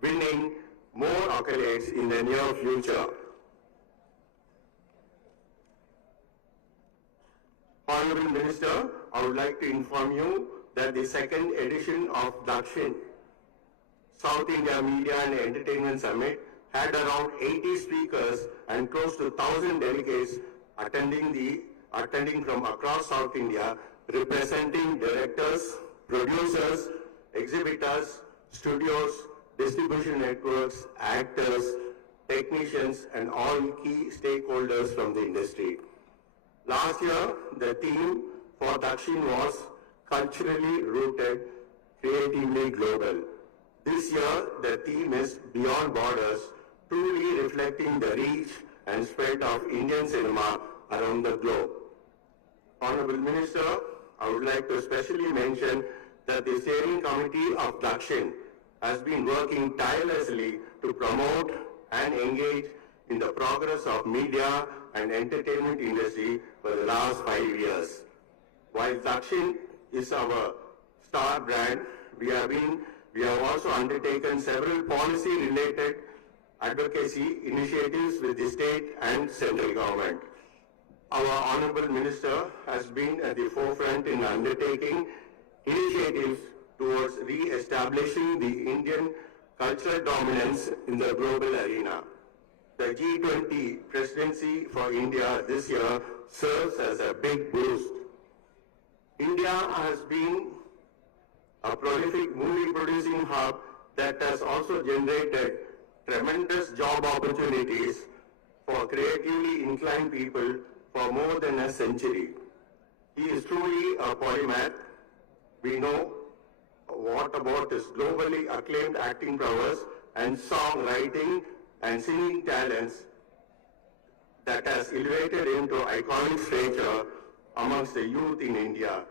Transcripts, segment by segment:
winning more accolades in the near future. Honorable Minister, I would like to inform you that the second edition of Dakshin, South India Media and Entertainment Summit, had around 80 speakers and close to 1,000 delegates attending from across South India, representing directors, producers, exhibitors, studios, distribution networks, actors, technicians, and all key stakeholders from the industry. Last year, the theme for Dakshin was culturally rooted, creatively global. This year, the theme is Beyond Borders, truly reflecting the reach and spread of Indian cinema around the globe. Honorable Minister, I would like to especially mention that the steering committee of Dakshin has been working tirelessly to promote and engage in the progress of media and entertainment industry for the last 5 years. While Dakshin is our star brand, we have also undertaken several policy-related advocacy initiatives with the state and central government. Our Honorable Minister has been at the forefront in undertaking initiatives towards re-establishing the Indian cultural dominance in the global arena. The G20 presidency for India this year serves as a big boost. India has been a prolific movie-producing hub that has also generated tremendous job opportunities for creatively inclined people for more than a century. He is truly a polymath. We know what about his globally acclaimed acting prowess and songwriting and singing talents that has elevated him to iconic stature amongst the youth in India.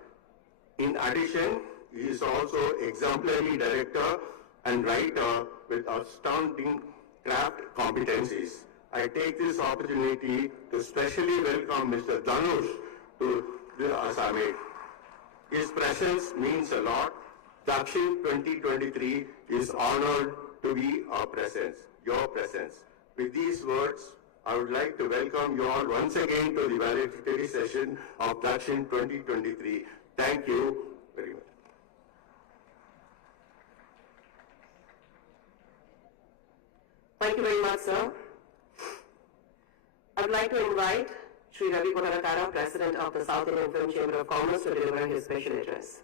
In addition, he is also exemplary director and writer with astounding craft competencies. I take this opportunity to specially welcome Mr. Dhanush to the summit. His presence means a lot. Dakshin 2023 is honored to be our presence, your presence. With these words, I would like to welcome you all once again to the valedictory session of Dakshin 2023. Thank you very much. Thank you very much, sir. I would like to invite Sri Ravi Kotarakara, President of the South Indian Film Chamber of Commerce, to deliver his special address.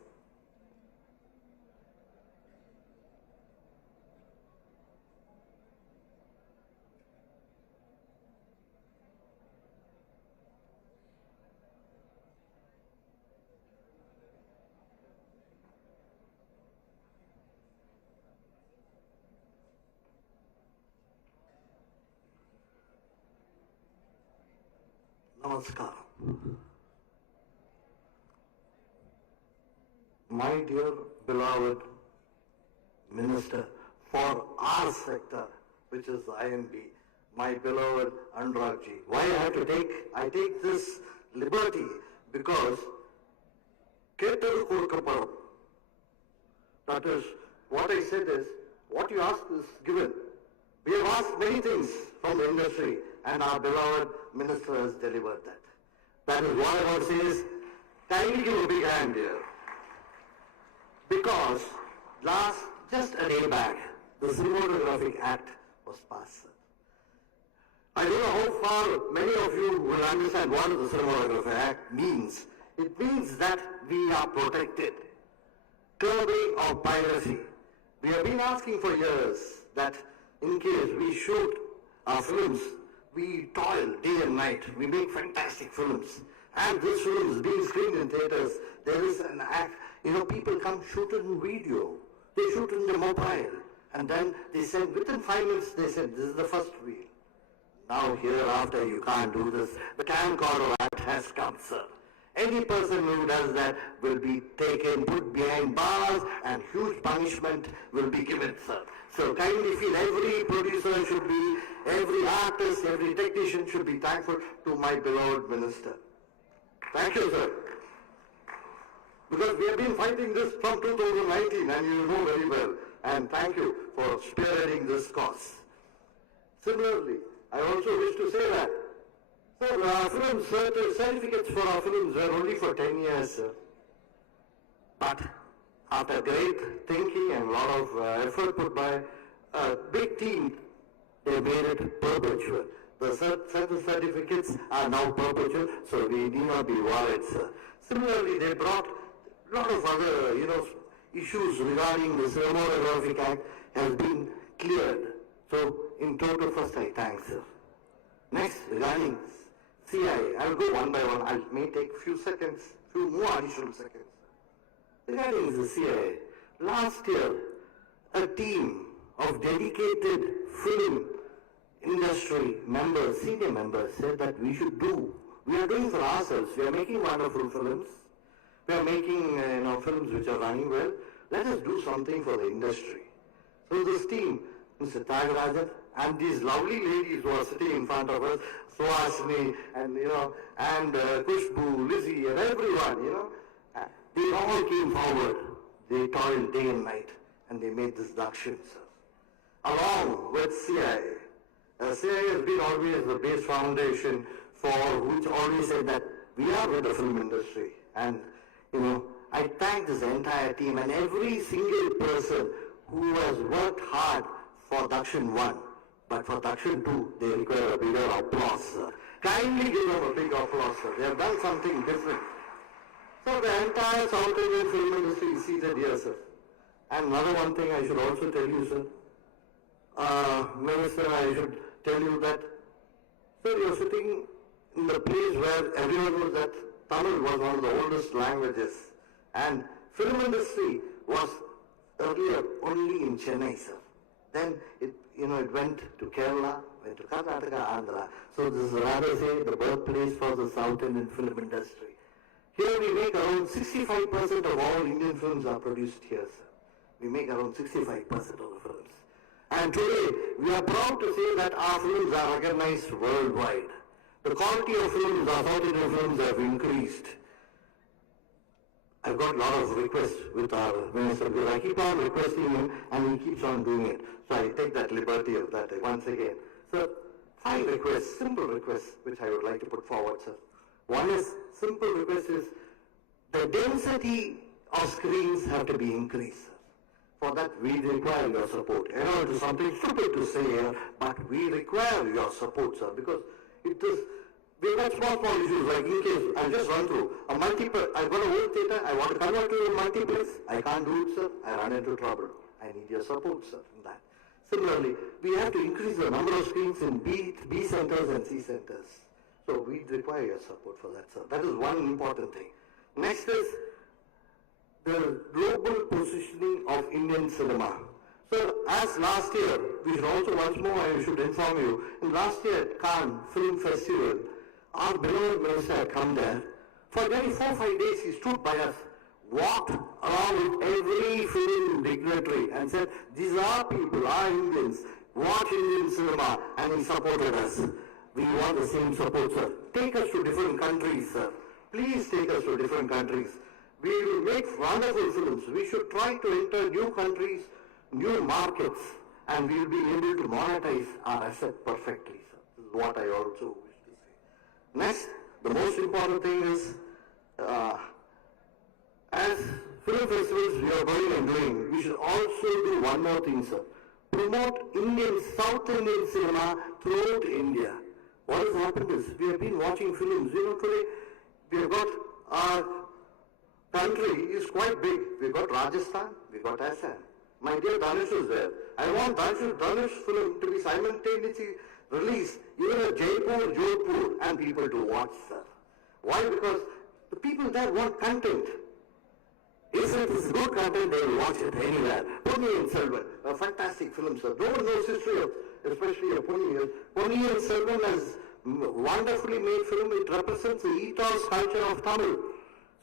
Namaskar. My dear beloved Minister for our sector, which is IMB, my beloved Anuragji. Why I take this liberty because Kettadu Kodukkapadam. That is, what I said is, what you ask is given. We have asked many things from the industry, and our beloved Minister has delivered that. That is what I want to say is, kindly give a big hand here. Because just a day back, the Cinematographic Act was passed. I don't know how far many of you will understand what the Cinematographic Act means. It means that we are protected. Curbing of piracy. We have been asking for years that in case we shoot our films, we toil day and night. We make fantastic films. And these films being screened in theaters, there is an act, people come shoot it in video. They shoot it in the mobile. And then they said, within 5 minutes, they said, this is the first reel. Now hereafter you can't do this. The Camcorder Act has come, sir. Any person who does that will be taken, put behind bars, and huge punishment will be given, sir. So kindly feel every producer should be, every artist, every technician should be thankful to my beloved Minister. Thank you, sir. Because we have been fighting this from 2019, and you know very well. And thank you for spearheading this cause. Similarly, I also wish to say that, sir, our film certificates for our films were only for 10 years, sir. But after great thinking and a lot of effort put by a big team, they made it perpetual. The certificates are now perpetual, so we need not be worried, sir. Similarly, they brought a lot of other, issues regarding the Cinematographic Act has been cleared. So, in total, first I thank, sir. Next, regarding CIA, I will go one by one. I may take few more additional seconds. Regarding the CIA, last year, a team of dedicated film industry members, senior members, said that we are doing for ourselves. We are making wonderful films. We are making films which are running well. Let us do something for the industry. So this team, Mr. Tyagarajan, and these lovely ladies who are sitting in front of us, Suhasini and Kushbu, Lizzie, and everyone, they all came forward. They toiled day and night, and they made this Dakshin, sir. Along with CIA. CIA has been always the base foundation for which always said that we are with the film industry. And, I thank this entire team and every single person who has worked hard for Dakshin 1. But for Dakshin 2, they require a bigger applause, sir. Kindly give them a big applause, sir. They have done something different. So the entire South Indian film industry is seated here, sir. And another one thing I should also tell you, sir. Minister, I should tell you that, sir, you are sitting in the place where everyone knows that Tamil was one of the oldest languages. And film industry was earlier only in Chennai, sir. Then it went to Kerala, went to Karnataka, Andhra. So this is rather say the birthplace for the South Indian film industry. Here we make around 65% of all Indian films are produced here, sir. We make around 65% of the films. And today, we are proud to say that our films are recognized worldwide. The quality of films, our South Indian films have increased. I've got a lot of requests with our minister because I keep on requesting him and he keeps on doing it. So I take that liberty of that once again. So 5 requests, simple requests, which I would like to put forward, sir. One is, simple request is, the density of screens have to be increased, sir. For that, we require your support. I know it is something stupid to say here, but we require your support, sir, because we've got small issues, like in case, I'll just run through. I've got a whole theatre, I want to convert to a multiplex, I can't do it, sir, I run into trouble. I need your support, sir, in that. Similarly, we have to increase the number of screens in B centers and C centers. So we require your support for that, sir. That is one important thing. Next is the global positioning of Indian cinema. So as last year, we should also once more, I should inform you, in last year at Cannes Film Festival, our beloved minister had come there. For nearly 4-5 days, he stood by us, walked around with every film dignitary and said, these are people, are Indians, watch Indian cinema, and he supported us. We want the same support, sir. Take us to different countries, sir. Please take us to different countries. We will make wonderful films. We should try to enter new countries, new markets, and we will be able to monetize our asset perfectly, sir. This is what I also wish to say. Next, the most important thing is, as film festivals we are going and doing, we should also do one more thing, sir. Promote South Indian cinema throughout India. What has happened is, we have been watching films. Today, we have got our country is quite big. We've got Rajasthan, we've got Assam. My dear Dhanush is there. I want Dhanush film to be simultaneously released even at Jaipur, Jodhpur, and people to watch, sir. Why? Because the people there want content. If it is good content, they will watch it anywhere. Ponniyin Selvan, a fantastic film, sir. No one knows history of, especially of Ponniyin. Ponniyin Selvan has wonderfully made film. It represents the ethos culture of Tamil.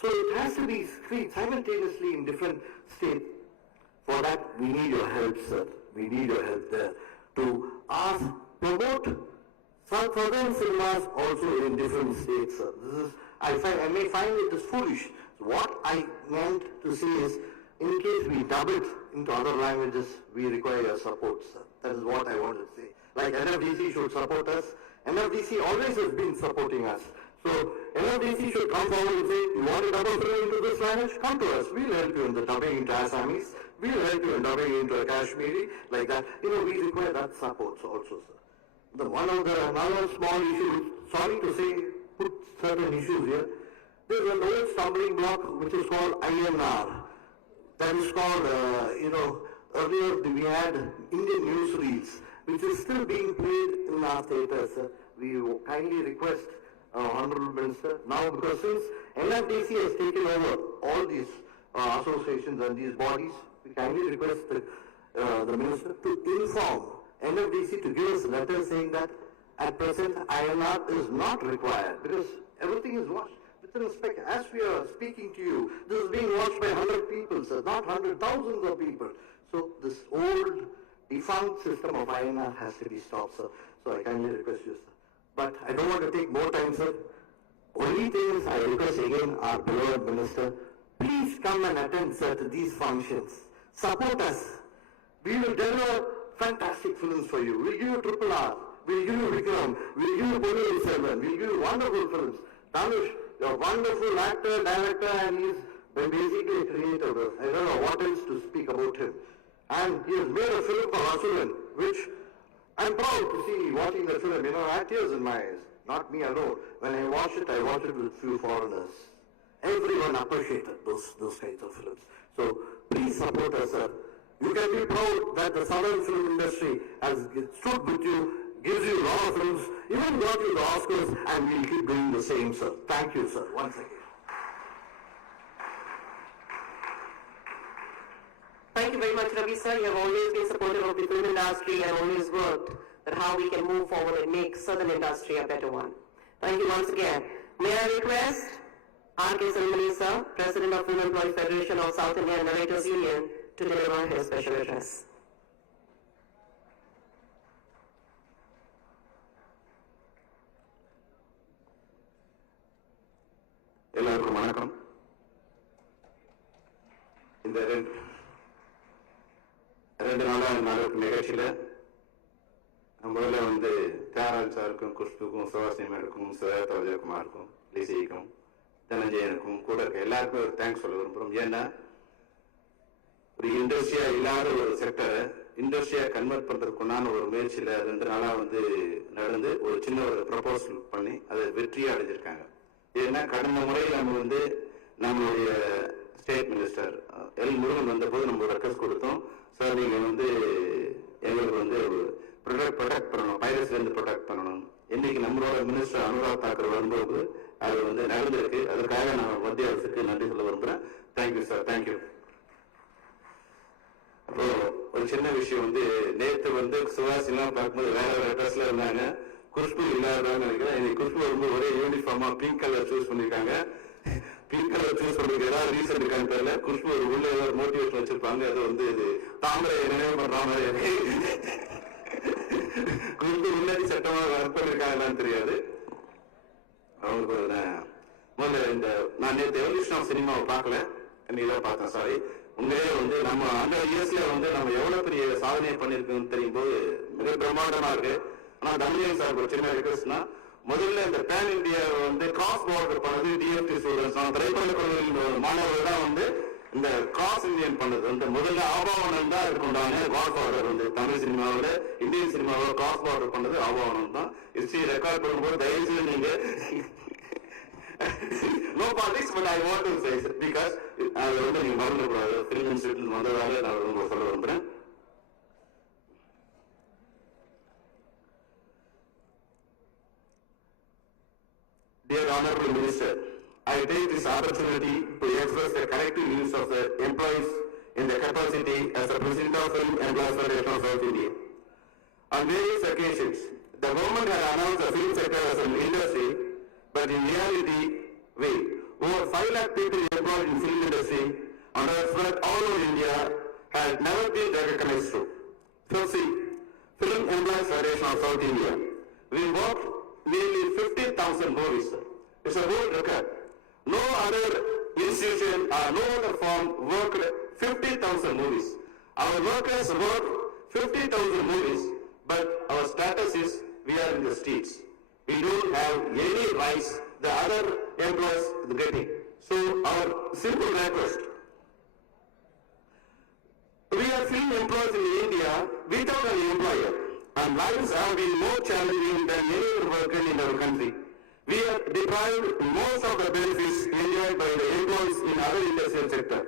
So it has to be screened simultaneously in different states. For that, we need your help, sir. We need your help there to promote southern cinemas also in different states, sir. I may find it is foolish. What I meant to say is, in case we dub it into other languages, we require your support, sir. That is what I want to say. Like NFDC should support us. NFDC always has been supporting us. So NFDC should come forward and say, you want to dub a film into this language? Come to us. We'll help you in the dubbing into Assamese. We'll help you in dubbing into a Kashmiri, like that. You know, we require that support also, sir. Another small issue, sorry to say, put certain issues here. There's an old stumbling block which is called INR. That is called, earlier we had Indian newsreels, which is still being played in our theatres. We kindly request Honorable Minister, now because since NFDC has taken over all these associations and these bodies, we kindly request the Minister to inform NFDC to give us a letter saying that at present INR is not required because everything is watched. With respect, as we are speaking to you, this is being watched by 100 people, sir, not 100,000 of people. So this old defunct system of INR has to be stopped, sir. So I kindly request you, sir. But I don't want to take more time, sir. Only thing is I request again our beloved Minister, please come and attend, sir, to these functions. Support us. We will deliver fantastic films for you. We'll give you Triple R. We'll give you Vikram. We'll give you Pollu Selvan. We'll give you wonderful films. Dhanush, you're a wonderful actor, director, and he's basically a creator. I don't know what else to speak about him. And he has made a film called Asuran, which I'm proud to see watching the film. You know, I had tears in my eyes. Not me alone. When I watched it with few foreigners. Everyone appreciated those kinds of films. So please support us, sir. You can be proud that the Southern film industry has stood with you, gives you a lot of films, even got you the Oscars, and we'll keep doing the same, sir. Thank you, sir, once again. Thank you very much, Ravi sir. You have always been supportive of the film industry and always worked at how we can move forward and make Southern industry a better one. Thank you once again. May I request R.K. Salmani sir, President of Film Employees Federation of South India Narrators Union, to deliver his special address. எல்லாருக்கும் வணக்கம். இந்த ரெண்டு நாளா நிகழ்ச்சியில முதல்ல தியாகராஜ் சாருக்கும், குஷ்புக்கும், சுவாசி மேடுக்கும், சுதாகர் விஜயகுமாருக்கும், லிசிக்கும், தனஞ்சயனுக்கும் கூட இருக்க எல்லாருக்கும் ஒரு தேங்க்ஸ் சொல்ல விரும்புகிறோம். ஏன்னா ஒரு இண்டஸ்ட்ரியா இல்லாத ஒரு செக்டரை இண்டஸ்ட்ரியா கன்வெர்ட் பண்றதுக்குண்டான ஒரு முயற்சியில 2 நாளா நடந்து ஒரு சின்ன ஒரு ப்ரப்போசல் பண்ணி அதை வெற்றியா அடைஞ்சிருக்காங்க. ஏன்னா கடந்த முறை நம்ம நம்மளுடைய ஸ்டேட் மினிஸ்டர் எல் முருகன் வந்தபோது நம்ம ஒரு ரெக்வஸ்ட் கொடுத்தோம். சார் நீங்க எங்களுக்கு ப்ரொடெக்ட் பண்ணணும், பைரஸ்ல இருந்து ப்ரொடெக்ட் பண்ணணும். இன்னைக்கு நம்மளோட மினிஸ்டர் அனுராக் தாக்கர் வரும்போது அது நடந்திருக்கு. அதுக்காக நான் மத்திய அரசுக்கு நன்றி சொல்ல விரும்புறேன். Thank you sir, thank you. அப்போ ஒரு சின்ன விஷயம் நேற்று சுவாசி எல்லாம் பார்க்கும்போது வேற வேற ட்ரெஸ்ல இருந்தாங்க. குஷ்பு இல்லாதவங்க நினைக்கிறேன். இன்னைக்கு குஷ்பு வரும்போது ஒரே யூனிஃபார்மா பிங்க் கலர் சூஸ் பண்ணிருக்காங்க. பிங்க் கலர் சூஸ் பண்றதுக்கு ஏதாவது ரீசன் இருக்கான்னு தெரியல. குஷ்பு ஒரு உள்ள ஏதாவது மோட்டிவேஷன் வச்சிருப்பாங்க. அது இது தாமரை நினைவு பண்ற மாதிரி குஷ்பு முன்னாடி சட்டமாக ஒர்க் பண்ணிருக்காங்கன்னு தெரியாது. அவங்களுக்கு முதல்ல நான் நேற்று எவல்யூஷன் ஆஃப் சினிமாவை பார்க்கல, இன்னைக்கு பார்த்தேன். சாரி. உண்மையிலே நம்ம அந்த இயர்ஸ்ல நம்ம எவ்வளவு பெரிய சாதனையை பண்ணிருக்கோம்னு தெரியும் போது மிக பிரம்மாண்டமா இருக்கு. ஆனா தமிழ் சார் ஒரு சின்ன ரிக்வெஸ்ட்னா, முதல்ல இந்த பேன் இந்தியா கிராஸ் பார்டர் பண்ணது டிஎஃப்டி ஸ்டூடெண்ட்ஸ், திரைப்பட கல்லூரியில் மாணவர்கள் தான் இந்த கிராஸ் இந்தியன் பண்ணது. முதல்ல ஆபாவனம் தான் இருக்குண்டான கிராஸ் பார்டர் தமிழ் சினிமாவில் இந்தியன் சினிமாவில் கிராஸ் பார்டர் பண்ணது ஆபாவனம் தான். ஹிஸ்டரி ரெக்கார்ட் பண்ணும்போது தயவு செய்து நீங்க no politics, but I want to say because அது நீங்க மறந்துக்கூடாது. ஃபிலிம் இன்ஸ்டிடியூட் வந்ததால நான் ரொம்ப சொல்ல விரும்புறேன். Dear Honorable Minister, I take this opportunity to express the collective views of the employees in the capacity as the President of Film Employees Federation of South India. On various occasions, the government had announced the film sector as an industry, but in reality, over 5 lakh people employed in film industry and are spread all over India had never been recognized to. So see, Film Employees Federation of South India, we worked nearly 50,000 movies. It's a world record. No other institution or no other firm worked 50,000 movies. Our workers work 50,000 movies, but our status is we are in the streets. We don't have any rights the other employees are getting. So our simple request, we are film employees in India without an employer, and lives have been more challenging than any other worker in our country. We are deprived most of the benefits enjoyed by the employees in other industrial sector.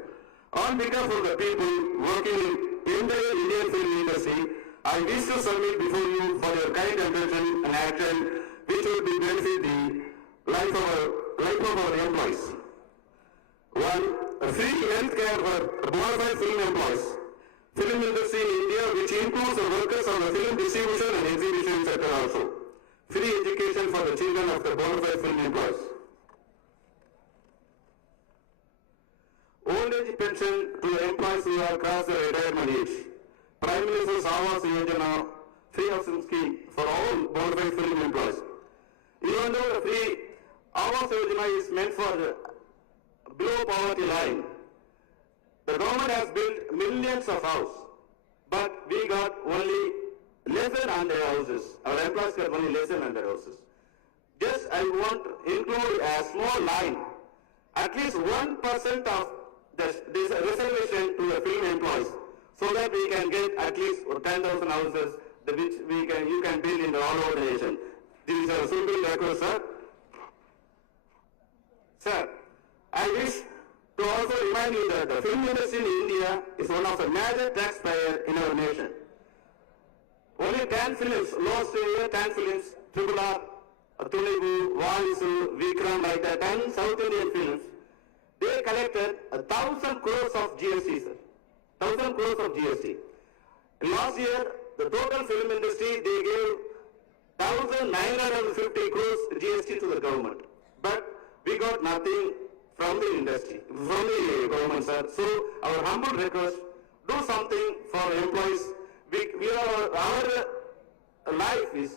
On behalf of the people working in the Indian film industry, I wish to submit before you for your kind attention and action which will be benefit the life of our employees. One, free health care for bona fide film employees. Film industry in India, which includes the workers of the film distribution and exhibition sector also. Free education for the children of the bona fide film employees. Old age pension to the employees who have crossed the retirement age. Prime Minister's Awas Yojana, free housing scheme for all bona fide film employees. Even though the free Awas Yojana is meant for below poverty line, the government has built millions of houses, but we got only less than 100 houses. Our employees got only less than 100 houses. Just I want to include a small line, at least 1% of this reservation to the film employees, so that we can get at least 10,000 houses which you can build in all over the nation. This is a simple request, sir. Sir, I wish to also remind you that the film industry in India is one of the major taxpayers in our nation. Only 10 films, last year 10 films, Triple R, Tulivu, Valisu, Vikram, like that, 10 South Indian films, they collected 1,000 crores of GST, sir. 1,000 crores of GST. Last year, the total film industry, they gave 1,950 crores GST to the government. But we got nothing from the industry, from the government, sir. So our humble request, do something for employees. Our life is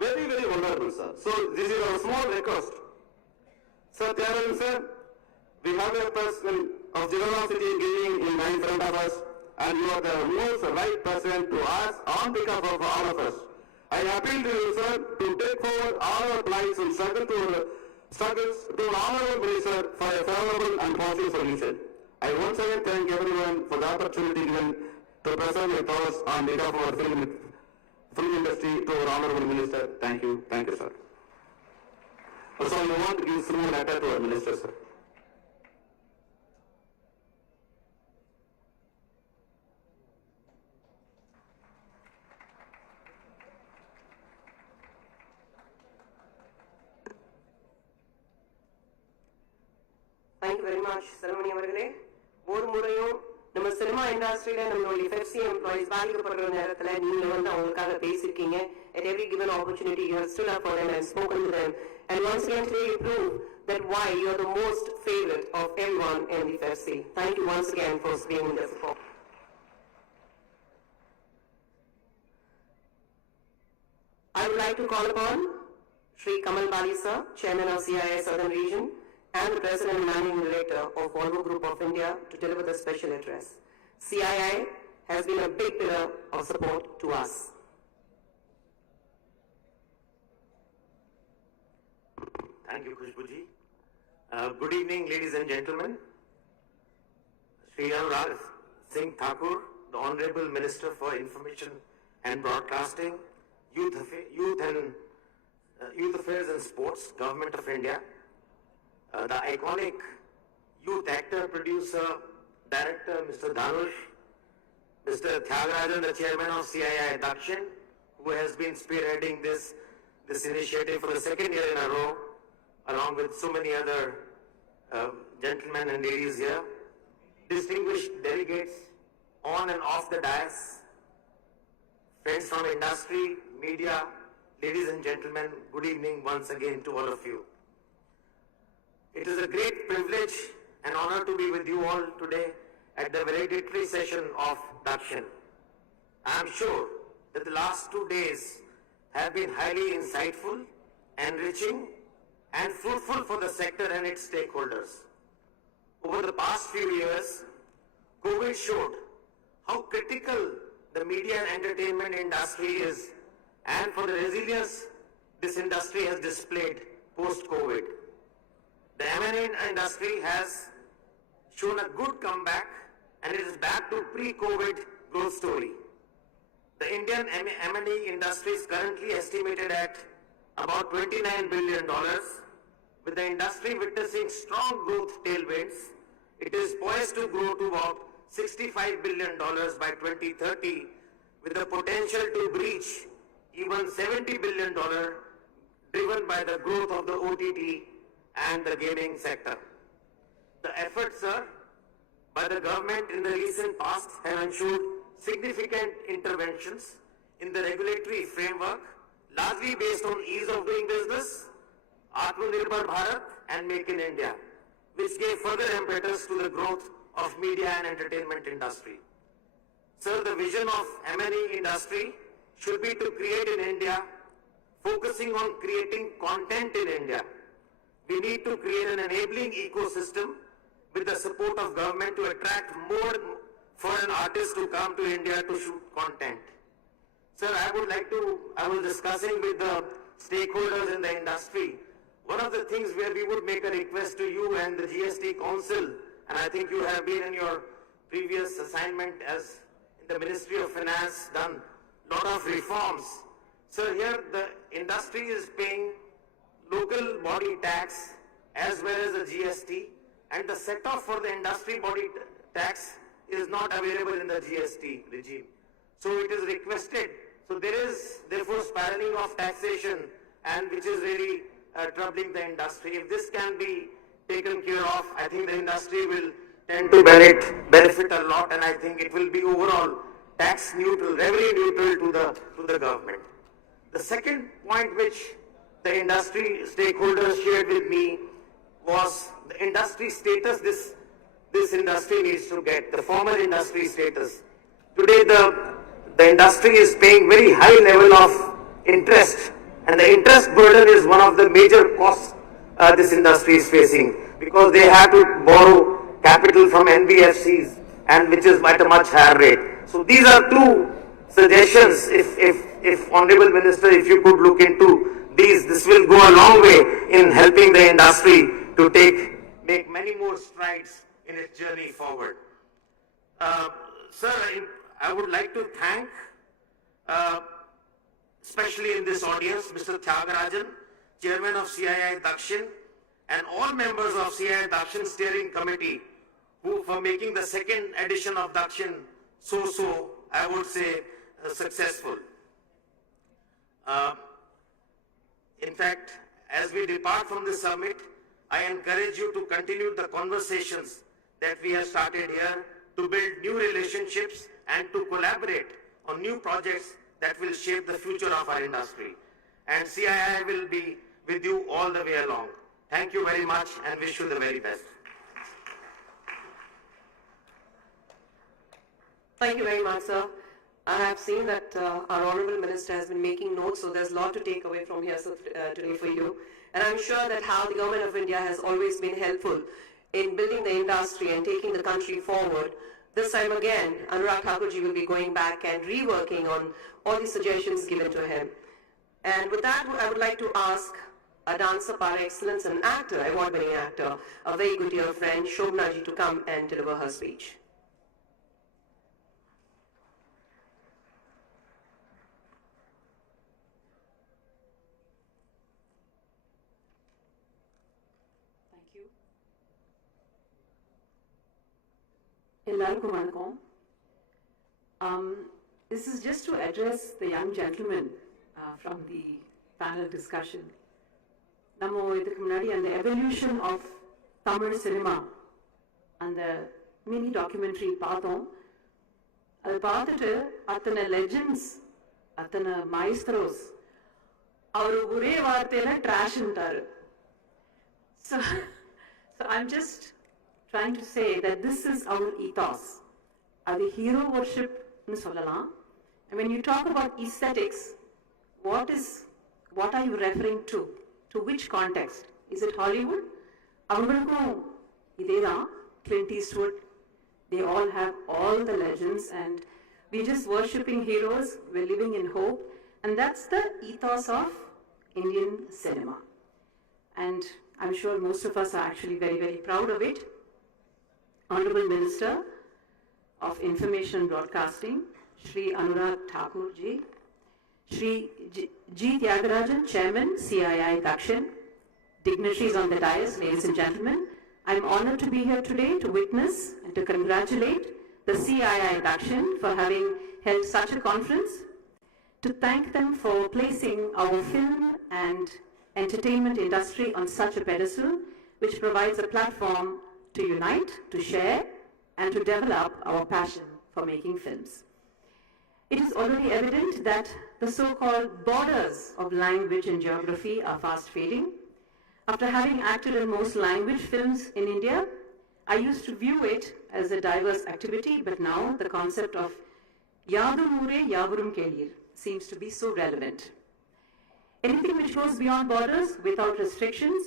very, very vulnerable, sir. So this is our small request. Sir, sir, we have a person of generosity giving in front of us, and you are the most right person to ask on behalf of all of us. I appeal to you, sir, to take forward all our plights and struggles to an honorable minister for a favorable and positive solution. I once again thank everyone for the opportunity given to present my thoughts on behalf of our film industry to our honorable minister. Thank you, sir. Also, I want to give some more letter to our minister, sir. Thank you very much, Saramani அவர்களே. ஒரு முறையும் நம்ம cinema இண்டஸ்ட்ரியில நம்மளுடைய FFC employees பாதிக்கப்படுற நேரத்துல நீங்க வந்து அவங்களுக்காக பேசிருக்கீங்க. At every given opportunity you have stood up for them and spoken to them. And once again today you prove that why you are the most favorite of everyone in the FFC. Thank you once again for being in their support. I would like to call upon Shri Kamal Bali sir, Chairman of CII Southern Region, and the President and Managing Director of Volvo Group of India to deliver the special address. CII has been a big pillar of support to us. Thank you, Khushbuji. Good evening, ladies and gentlemen. Shri Anurag Singh Thakur, the Honorable Minister for Information and Broadcasting, Youth Affairs and Sports, Government of India, the iconic youth actor, producer, director, Mr. Dhanush, Mr. Tyagarajan, the chairman of CII Dakshin, who has been spearheading this initiative for the second year in a row, along with so many other gentlemen and ladies here, distinguished delegates on and off the dais, friends from industry, media, ladies and gentlemen, good evening once again to all of you. It is a great privilege and honor to be with you all today at the valedictory session of Dakshin. I am sure that the last 2 days have been highly insightful, enriching, and fruitful for the sector and its stakeholders. Over the past few years, COVID showed how critical the media and entertainment industry is, and for the resilience this industry has displayed post-COVID. The M&A industry has shown a good comeback and it is back to pre-COVID growth story. The Indian M&A industry is currently estimated at about $29 billion. With the industry witnessing strong growth tailwinds, it is poised to grow to about $65 billion by 2030, with the potential to reach even $70 billion, driven by the growth of the OTT and the gaming sector. The efforts, sir, by the government in the recent past have ensured significant interventions in the regulatory framework, largely based on ease of doing business, Atmanirbhar Bharat and Make in India, which gave further impetus to the growth of media and entertainment industry. Sir, the vision of M&E industry should be to create in India, focusing on creating content in India. We need to create an enabling ecosystem with the support of government to attract more foreign artists to come to India to shoot content. Sir, I was discussing with the stakeholders in the industry. One of the things where we would make a request to you and the GST Council, and I think you have been in your previous assignment as in the Ministry of Finance, done a lot of reforms. Sir, here the industry is paying local body tax as well as the GST, and the set-off for the industry body tax is not available in the GST regime. So it is requested. So there is therefore spiraling of taxation, and which is really troubling the industry. If this can be taken care of, I think the industry will tend to benefit a lot, and I think it will be overall tax neutral, revenue neutral to the government. The second point which the industry stakeholders shared with me was the industry status this industry needs to get, the formal industry status. Today the industry is paying very high level of interest, and the interest burden is one of the major costs this industry is facing, because they have to borrow capital from NBFCs, and which is at a much higher rate. So these are two suggestions. If Honorable Minister, if you could look into these, this will go a long way in helping the industry to make many more strides in its journey forward. Sir, I would like to thank, especially in this audience, Mr. Tyagarajan, Chairman of CII Dakshin, and all members of CII Dakshin Steering Committee, who for making the second edition of Dakshin so, I would say, successful. In fact, as we depart from this summit, I encourage you to continue the conversations that we have started here, to build new relationships and to collaborate on new projects that will shape the future of our industry. And CII will be with you all the way along. Thank you very much and wish you the very best. Thank you very much, sir. I have seen that our Honourable Minister has been making notes, so there's a lot to take away from here today for you. And I'm sure that how the Government of India has always been helpful in building the industry and taking the country forward. This time again, Anurag Thakurji will be going back and reworking on all the suggestions given to him. And with that, I would like to ask a dancer par excellence and actor, award-winning actor, a very good dear friend, Shobna ji, to come and deliver her speech. Ellarukkum vanakkam. This is just to address the young gentleman from the panel discussion. Nammo idhukku munadi and the evolution of Tamil cinema and the mini documentary paathom. Adu paathittu athana legends, athana maestros avaru ore vaarthayila trash untaru. So I'm just trying to say that this is our ethos. Adi hero worship nu sollalam. And when you talk about aesthetics, what are you referring to? To which context? Is it Hollywood? Avangalukku ideda Clint Eastwood, They all have all the legends, and we're just worshipping heroes, we're living in hope, and that's the ethos of Indian cinema. And I'm sure most of us are actually very, very proud of it. Honorable Minister of Information and Broadcasting, Shri Anurag Thakur ji, Shri G. Tyagarajan, Chairman, CII Dakshin, dignitaries on the dais, ladies and gentlemen, I'm honored to be here today to witness and to congratulate the CII Dakshin for having held such a conference, to thank them for placing our film and entertainment industry on such a pedestal, which provides a platform to unite, to share, and to develop our passion for making films. It is already evident that the so-called borders of language and geography are fast fading. After having acted in most language films in India, I used to view it as a diverse activity, but now the concept of Yadum Ure Yavurum Kelir seems to be so relevant. Anything which goes beyond borders without restrictions,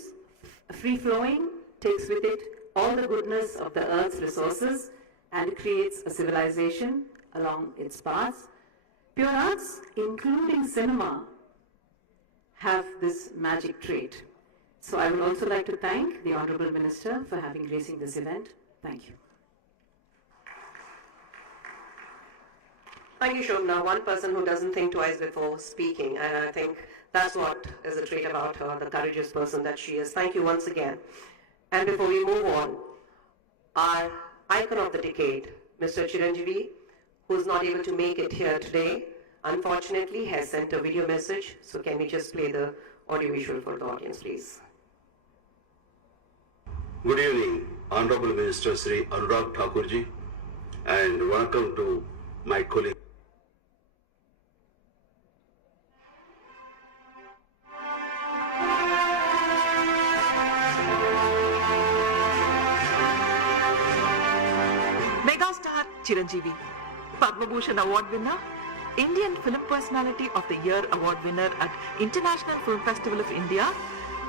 free-flowing, takes with it all the goodness of the earth's resources and creates a civilization along its paths. Pure arts, including cinema, have this magic trait. So I would also like to thank the Honorable Minister for having gracing this event. Thank you. Thank you, Shobna. One person who doesn't think twice before speaking, and I think that's what is a trait about her, the courageous person that she is. Thank you once again. And before we move on, our icon of the decade, Mr. Chiranjeevi, who's not able to make it here today, unfortunately has sent a video message. So can we just play the audio visual for the audience, please? Good evening, Honorable Minister Sri Anurag Thakurji, and welcome to my colleague. Megastar Chiranjeevi, Padma Bhushan Award winner, Indian Film Personality of the Year Award winner at International Film Festival of India,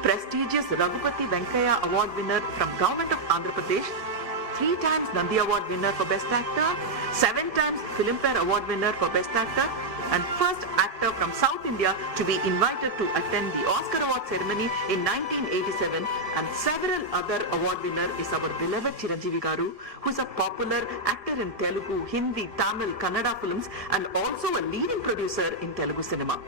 prestigious Raghupati Venkaya Award winner from Government of Andhra Pradesh, 3 times Nandi Award winner for Best Actor, 7 times Filmfare Award winner for Best Actor, and first actor from South India to be invited to attend the Oscar Award ceremony in 1987, and several other award winner is our beloved Chiranjeevi Garu, who is a popular actor in Telugu, Hindi, Tamil, Kannada films, and also a leading producer in Telugu cinema.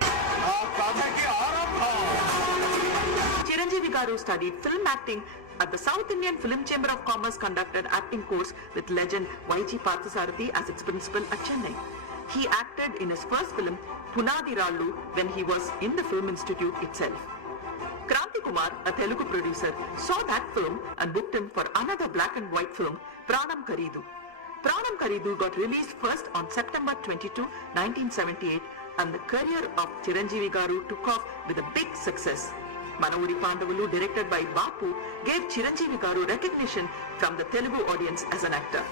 Chiranjeevi Garu studied film acting at the South Indian Film Chamber of Commerce, conducted acting course with legend Y.G. Parthasarathi as its principal at Chennai. He acted in his first film, Punadi Rallu, when he was in the Film Institute itself. Kranti Kumar, a Telugu producer, saw that film and booked him for another black and white film, Pranam Karidu. Pranam Karidu got released first on September 22, 1978, and the career of Chiranjeevi Garu took off with a big success. Manavudi Pandavalu, directed by Bapu, gave Chiranjeevi Garu recognition from the Telugu audience as an actor.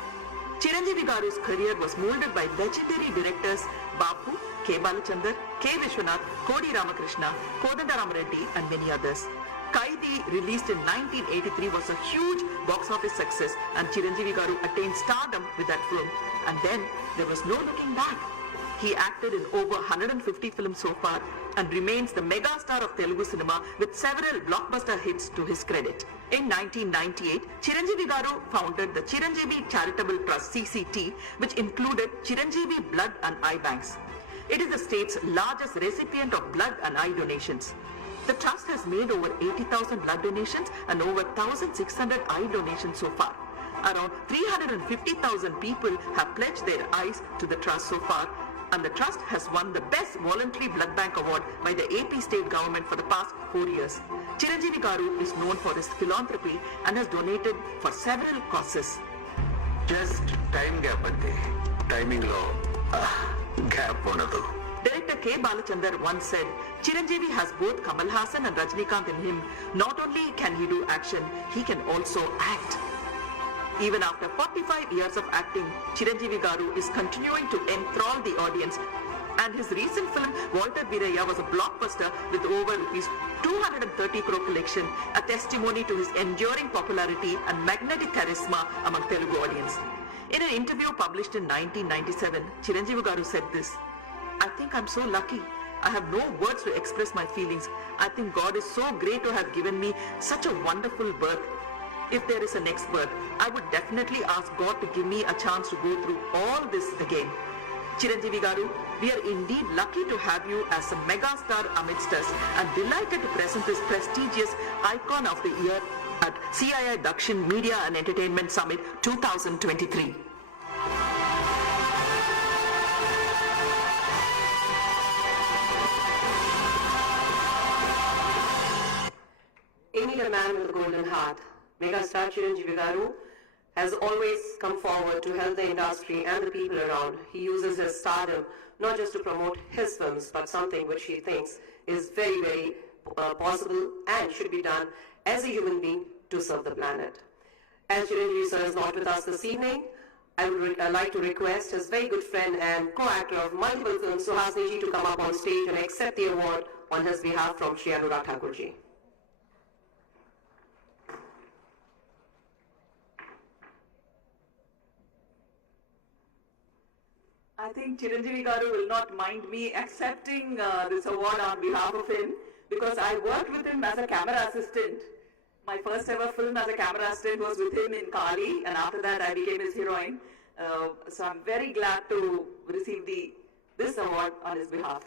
Chiranjeevi Garu's career was molded by legendary directors Bapu, K. Balachandar, K. Vishwanath, Kodi Ramakrishna, Kodandaram Reddy, and many others. Kaidi, released in 1983, was a huge box office success, and Chiranjeevi Garu attained stardom with that film. And then there was no looking back. He acted in over 150 films so far and remains the mega star of Telugu cinema with several blockbuster hits to his credit. In 1998, Chiranjeevi Garu founded the Chiranjeevi Charitable Trust (CCT), which included Chiranjeevi Blood and Eye Banks. It is the state's largest recipient of blood and eye donations. The trust has made over 80,000 blood donations and over 1,600 eye donations so far. Around 350,000 people have pledged their eyes to the trust so far, and the trust has won the Best Voluntary Blood Bank Award by the AP state government for the past 4 years. Chiranjeevi Garu is known for his philanthropy and has donated for several causes. Just time gap ante. Timing lo gap unadu. Director K. Balachandar once said, Chiranjeevi has both Kamal Hassan and Rajnikant in him. Not only can he do action, he can also act. Even after 45 years of acting, Chiranjeevi Garu is continuing to enthrall the audience, and his recent film Walter Viraya was a blockbuster with over rupees 230 crore collection, a testimony to his enduring popularity and magnetic charisma among Telugu audience. In an interview published in 1997, Chiranjeevi Garu said this, "I think I'm so lucky. I have no words to express my feelings. I think God is so great to have given me such a wonderful birth. If there is a next birth, I would definitely ask God to give me a chance to go through all this again." Chiranjeevi Garu, we are indeed lucky to have you as a mega star amidst us and delighted to present this prestigious icon of the year at CII Dakshin Media and Entertainment Summit 2023. Indeed, a man with a golden heart, megastar Chiranjeevi Garu has always come forward to help the industry and the people around. He uses his stardom not just to promote his films, but something which he thinks is very, very possible and should be done as a human being to serve the planet. As Chiranjeevi sir is not with us this evening, I would like to request his very good friend and co-actor of multiple films, Suhasini ji, to come up on stage and accept the award on his behalf from Shri Anurag Thakur ji. I think Chiranjeevi Garu will not mind me accepting this award on behalf of him, because I worked with him as a camera assistant. My first ever film as a camera assistant was with him in Kali, and after that I became his heroine. So I'm very glad to receive this award on his behalf.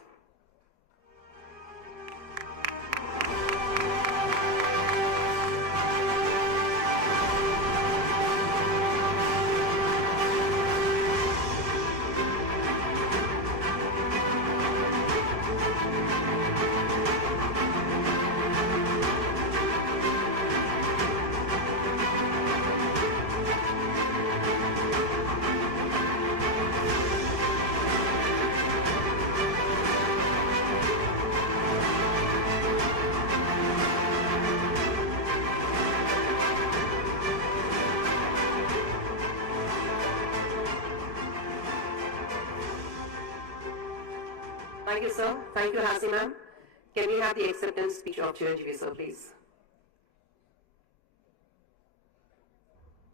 Thank you, sir. Thank you, Hasi ma'am. Can we have the acceptance speech of Chiranjeevi, sir, please?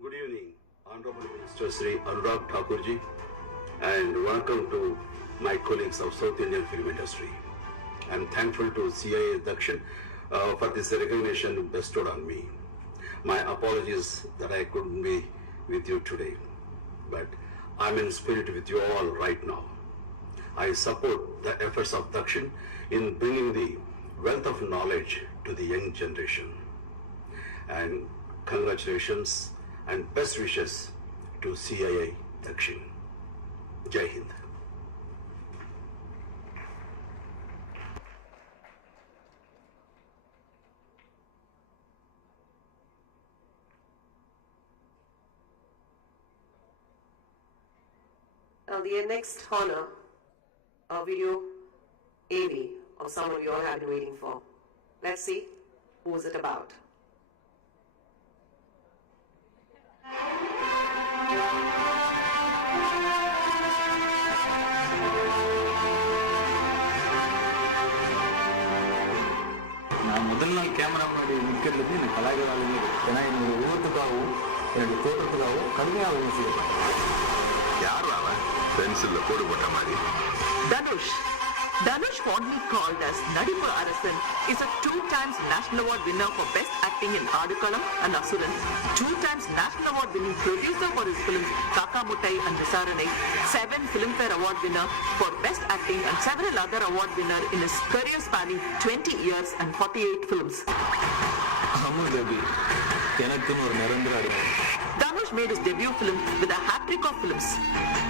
Good evening, Honorable Minister Sri Anurag Thakurji, and welcome to my colleagues of South Indian film industry. I'm thankful to CIA Dakshin for this recognition bestowed on me. My apologies that I couldn't be with you today, but I'm in spirit with you all right now. I support the efforts of Dakshin in bringing the wealth of knowledge to the young generation. And congratulations and best wishes to CIA Dakshin. Jai Hind. Now the next honor, a video AV of someone we all have been waiting for. Let's see, who is it about? நான் முதல் நாள் camera முன்னாடி நிற்கிறதுக்கு எனக்கு கலாய்களாலுமே ஏன்னா என்னோட உருவத்துக்காகவும் என்னோட தோற்றத்துக்காகவும் கடுமையாக விமர்சிக்கப்பட்டேன். யார் அவன் பென்சில்ல கோடு போட்ட மாதிரி? Dhanush, fondly called as Nadipu Arasan, is a 2 times National Award winner for Best Acting in Adukalam and Asuran, 2 times National Award winning producer for his films Kaka Muttai and Visaranai, 7 Filmfare Award winner for Best Acting and several other award winner in his career spanning 20 years and 48 films. ஆமாம் தேவி, எனக்குன்னு ஒரு நிரந்தர அடையாளம். Dhanush made his debut film with a hat-trick of films,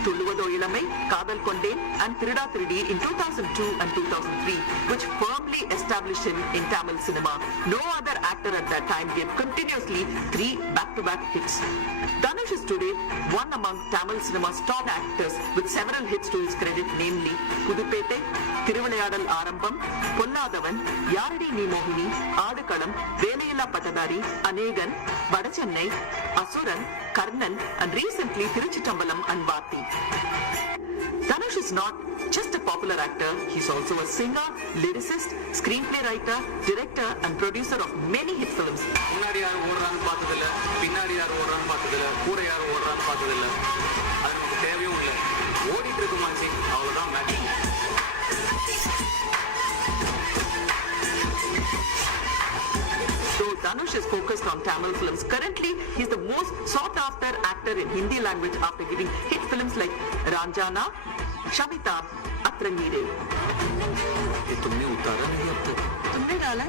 Tulluvado Ilamai, Kadal Kondain and Thirida Thiridi in 2002 and 2003, which firmly established him in Tamil cinema. No other actor at that time gave continuously 3 back-to-back hits. Dhanush is today one among Tamil cinema's top actors with several hits to his credit, namely Pudupete, Thiruvilayadal Arambam, Polladavan, Yaradi Nee Mohini, Adukalam, Velayilla Patadari, Anegan, Vadachennai, Asuran, Karnan, and recently Tiruchittambalam and Vaati. Dhanush is not just a popular popular actor, he's also a singer, lyricist, screenplay writer, director and producer of many hit films. முன்னாடி யார் ஓடுறான்னு பார்த்ததில்ல, பின்னாடி யார் ஓடுறான்னு பார்த்ததில்ல, கூட யார் ஓடுறான்னு பார்த்ததில்ல. அது நமக்கு தேவையும் இல்லை. ஓடிட்டு இருக்கு மாச்சி, அவ்வளோதான் match. Though Dhanush is focused on Tamil films, currently he's the most sought-after actor in Hindi language after giving hit films like Ranjana, Shamitab, Atrangire. ये तुमने उतारा नहीं अब तक. तुमने डाला?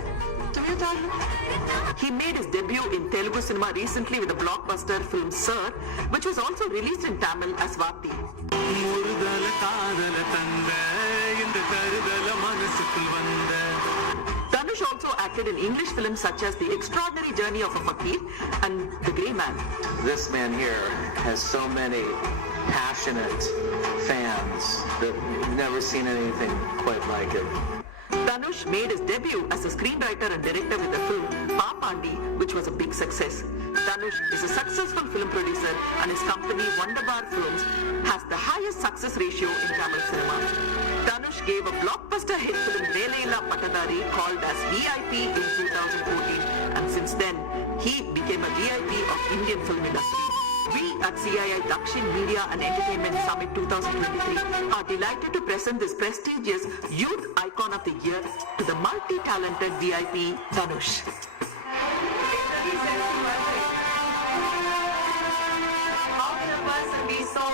तुम्हें उतार लो. He made his debut in Telugu cinema recently with the blockbuster film Sir, which was also released in Tamil as Vati. முருதல காதல தந்த இந்த கருதல மனசுக்குள் வந்த. Dhanush also acted in English films such as The Extraordinary Journey of a Fakir and The Grey Man. This man here has so many passionate fans that we've never seen anything quite like it. Dhanush made his debut as a screenwriter and director with the film Paapandi, which was a big success. Dhanush is a successful film producer and his company Wonderbar Films has the highest success ratio in Tamil cinema. Dhanush gave a blockbuster hit film Nelaila Patadari called as VIP in 2014 and since then he became a VIP of Indian film industry. We at CII Dakshin Media and Entertainment Summit 2023 are delighted to present this prestigious Youth Icon of the Year to the multi-talented VIP Dhanush. How can a person be so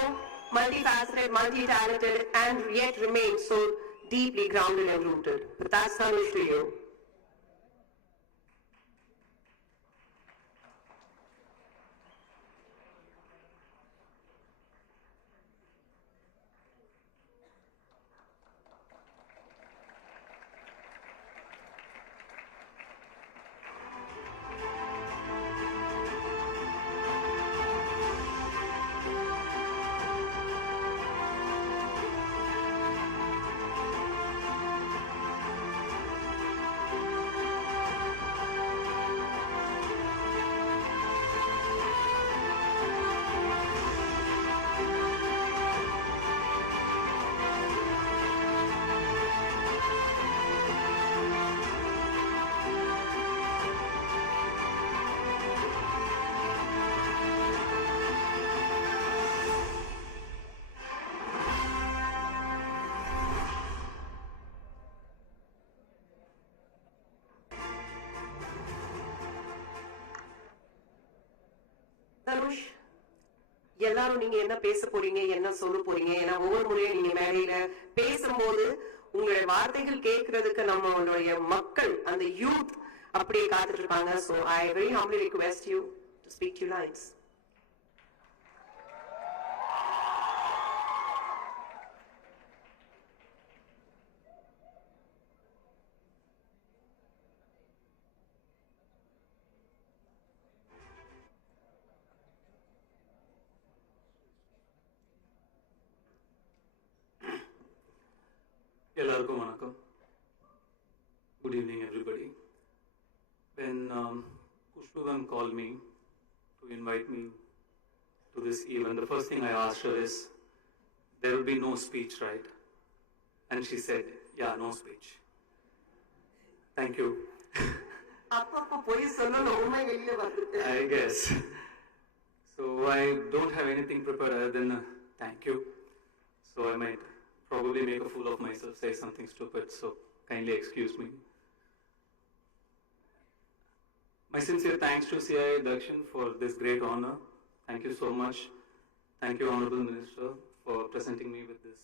multifaceted, multi-talented and yet remain so deeply grounded and rooted? That's Dhanush to you. Dhanush, எல்லாரும் நீங்க என்ன பேச போறீங்க, என்ன சொல்ல போறீங்க? ஏன்னா ஒவ்வொரு முறையும் நீங்க மேடையில பேசும்போது உங்களுடைய வார்த்தைகள் கேட்கறதுக்கு நம்மளுடைய மக்கள், அந்த யூத் அப்படியே காத்துட்டு இருப்பாங்க. So I very humbly request you to speak two lines. எல்லாருக்கும் வணக்கம். Good evening, everybody. When Kushbugan called me to invite me to this event, the first thing I asked her is, there will be no speech, right? And she said, yeah, no speech. Thank you. I guess. So I don't have anything prepared other than thank you. So I might probably make a fool of myself, say something stupid, so kindly excuse me. My sincere thanks to CII Dakshin for this great honor. Thank you so much. Thank you, Honorable Minister, for presenting me with this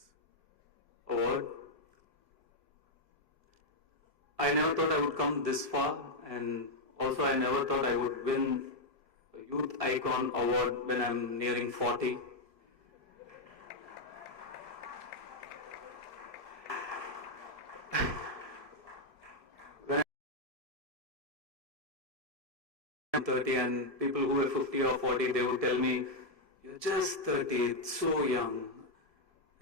award. I never thought I would come this far, and also I never thought I would win a Youth Icon Award when I'm nearing 40. I'm 30 and people who are 50 or 40, they would tell me, you're just 30, it's so young.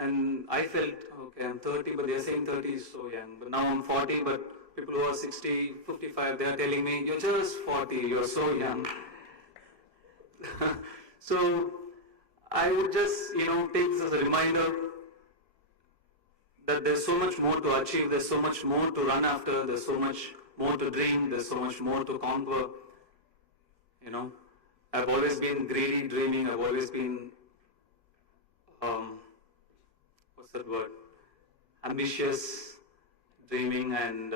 And I felt, okay, I'm 30, but they're saying 30 is so young. But now I'm 40, but people who are 60, 55, they are telling me, you're just 40, you're so young. So I would just, take this as a reminder that there's so much more to achieve, there's so much more to run after, there's so much more to dream, there's so much more to conquer. You know, I've always been greedy dreaming, I've always been, what's that word? Ambitious dreaming, and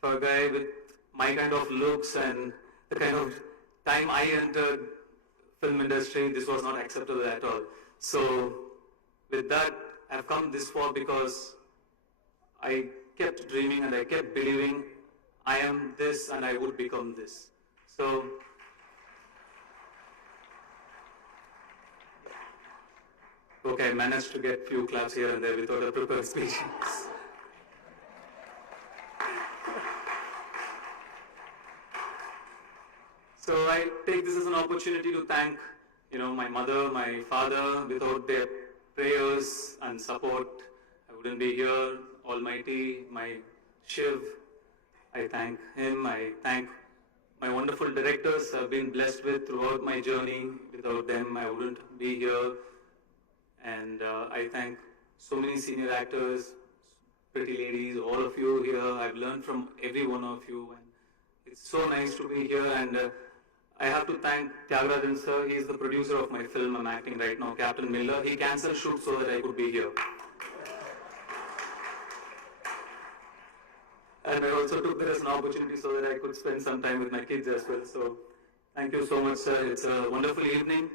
for a guy with my kind of looks and the kind of time I entered film industry, this was not acceptable at all. So with that, I've come this far because I kept dreaming and I kept believing I am this and I would become this. So okay, I managed to get few claps here and there without a prepared speech. So I take this as an opportunity to thank, my mother, my father. Without their prayers and support, I wouldn't be here. Almighty, my Shiv, I thank him. I thank my wonderful directors I've been blessed with throughout my journey. Without them, I wouldn't be here. And I thank so many senior actors, pretty ladies, all of you here. I've learned from every one of you, and it's so nice to be here. And I have to thank Tyagarajan sir. He is the producer of my film I'm acting right now, Captain Miller. He cancelled shoot so that I could be here. And I also took that as an opportunity so that I could spend some time with my kids as well. So thank you so much, sir. It's a wonderful evening.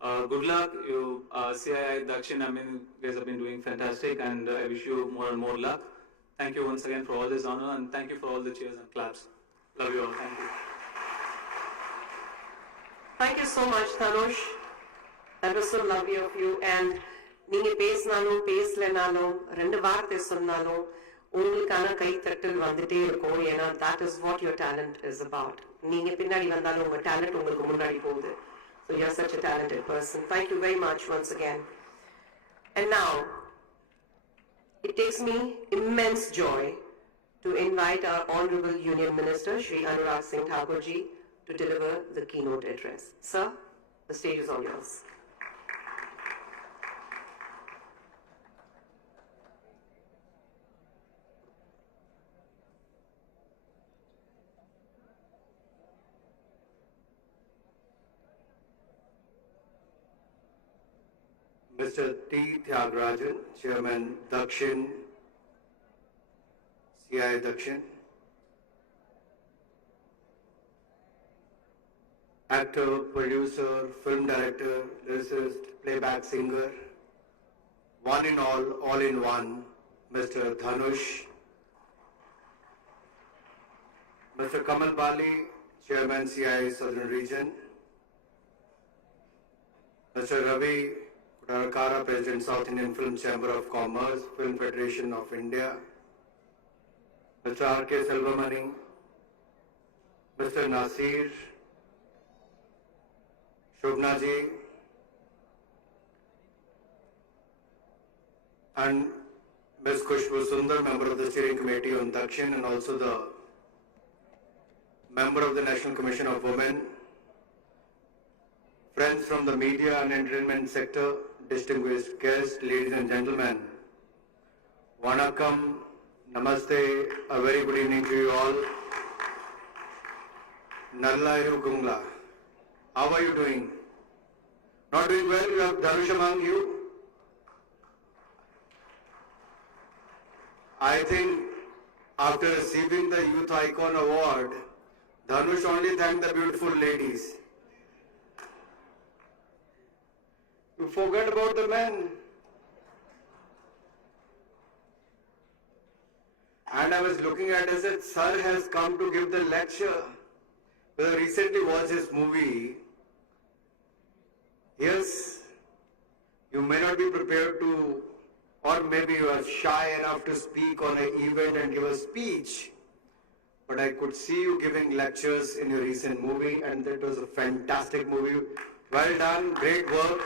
Good luck. You, CII Dakshin, you guys have been doing fantastic, and I wish you more and more luck. Thank you once again for all this honor, and thank you for all the cheers and claps. Love you all. Thank you. Thank you so much, Dhanush. That was so lovely of you. And நீங்க பேசினாலும் பேசலனாலும் ரெண்டு வார்த்தை சொன்னாலும் உங்களுக்கான கைத்தட்டல் வந்துட்டே இருக்கும். ஏன்னா that is what your talent is about. நீங்க பின்னாடி வந்தாலும் உங்க talent உங்களுக்கு முன்னாடி போகுது. So you're such a talented person. Thank you very much once again. And now, it takes me immense joy to invite our Honorable Union Minister, Shri Anurag Singh Thakurji, to deliver the keynote address. Sir, the stage is all yours. Mr. T. Tyagarajan, Chairman Dakshin, CI Dakshin, actor, producer, film director, lyricist, playback singer, one in all in one, Mr. Dhanush, Mr. Kamal Bali, Chairman CI Southern Region, Mr. Ravi Kudarakara, President South Indian Film Chamber of Commerce, Film Federation of India, Mr. R.K. Selvamani, Mr. Nasir, Shobna ji, and Ms. Kushbu Sundar, member of the steering committee on Dakshin and also the member of the National Commission of Women, friends from the media and entertainment sector, distinguished guests, ladies and gentlemen, Vanakkam, Namaste, a very good evening to you all. Nallairu Gungla. How are you doing? Not doing well? You have Dhanush among you? I think after receiving the Youth Icon Award, Dhanush only thanked the beautiful ladies. You forget about the men. And I was looking at it and said, Sir has come to give the lecture. Because I recently watched his movie. Yes, you may not be prepared to, or maybe you are shy enough to speak on an event and give a speech. But I could see you giving lectures in your recent movie, and that was a fantastic movie. Well done, great work.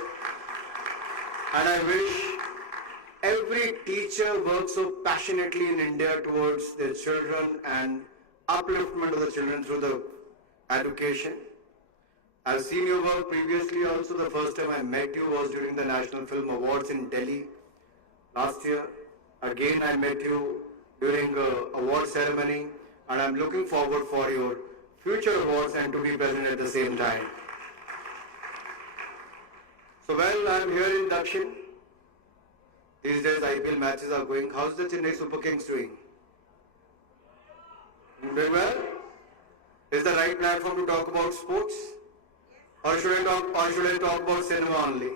And I wish every teacher works so passionately in India towards their children and upliftment of the children through the education. I've seen your work previously also. The first time I met you was during the National Film Awards in Delhi last year. Again, I met you during award ceremony, and I'm looking forward for your future awards and to be present at the same time. So well, I'm here in Dakshin. These days IPL matches are going. How's the Chennai Super Kings doing? Doing well? Is the right platform to talk about sports? Or should I talk about cinema only?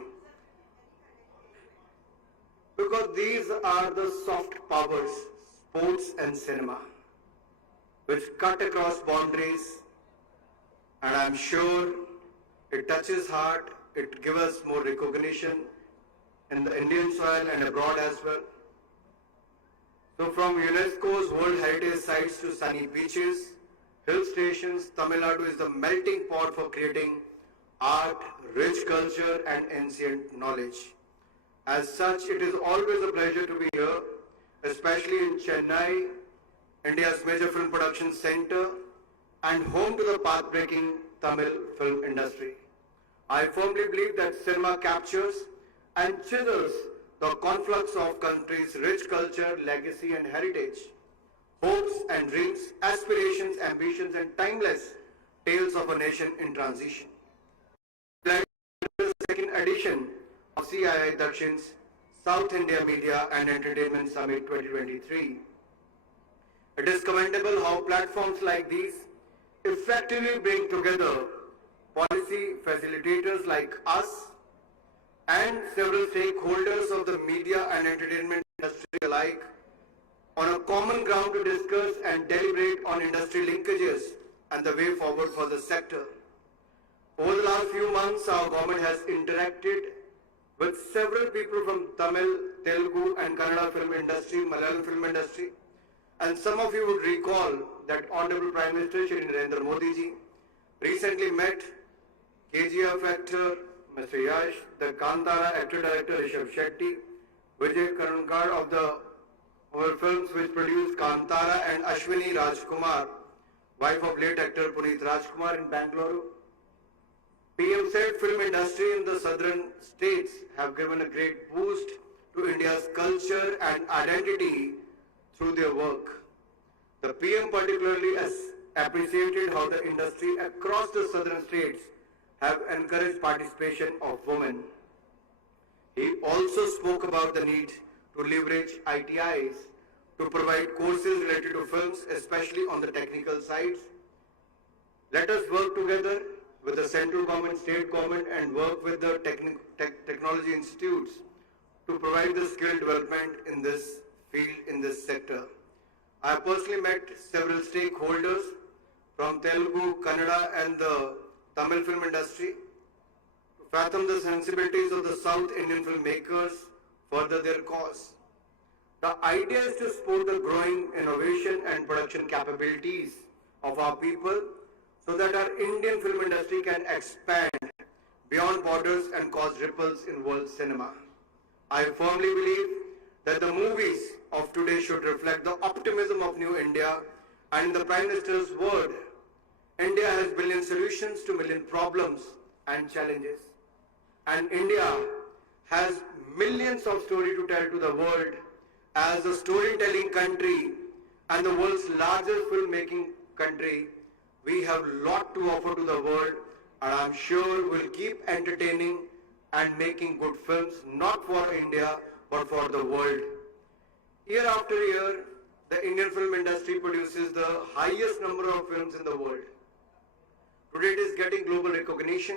Because these are the soft powers, sports and cinema, which cut across boundaries, and I'm sure it touches heart, it gives us more recognition in the Indian soil and abroad as well. So from UNESCO's World Heritage Sites to sunny beaches, hill stations, Tamil Nadu is the melting pot for creating art, rich culture and ancient knowledge. As such, it is always a pleasure to be here, especially in Chennai, India's major film production center and home to the path-breaking Tamil film industry. I firmly believe that cinema captures and chisels the conflux of country's rich culture, legacy and heritage, hopes and dreams, aspirations, ambitions and timeless tales of a nation in transition. The second edition of CII Dakshin's South India Media and Entertainment Summit 2023. It is commendable how platforms like these effectively bring together policy facilitators like us and several stakeholders of the media and entertainment industry alike on a common ground to discuss and deliberate on industry linkages and the way forward for the sector. Over the last few months, our government has interacted with several people from Tamil, Telugu and Kannada film industry, Malayalam film industry, and some of you would recall that Honorable Prime Minister Shri Narendra Modi ji recently met KGF actor Mr. Yash, the Kantara actor-director Rishabh Shetty, Vijay Karunkar of the our films which produced Kantara and Ashwini Rajkumar, wife of late actor Puneet Rajkumar in Bangalore. PM said film industry in the southern states have given a great boost to India's culture and identity through their work. The PM particularly has appreciated how the industry across the southern states have encouraged participation of women. He also spoke about the need to leverage ITIs to provide courses related to films, especially on the technical sides. Let us work together with the central government, state government and work with the technology institutes to provide the skill development in this field, in this sector. I have personally met several stakeholders from Telugu, Kannada and the Tamil film industry to fathom the sensibilities of the South Indian filmmakers, further their cause. The idea is to support the growing innovation and production capabilities of our people so that our Indian film industry can expand beyond borders and cause ripples in world cinema. I firmly believe that the movies of today should reflect the optimism of New India, and in the Prime Minister's word, India has billion solutions to million problems and challenges. And India has millions of stories to tell to the world. As a storytelling country and the world's largest filmmaking country, we have a lot to offer to the world, and I'm sure we'll keep entertaining and making good films, not for India, but for the world. Year after year, the Indian film industry produces the highest number of films in the world. Today it is getting global recognition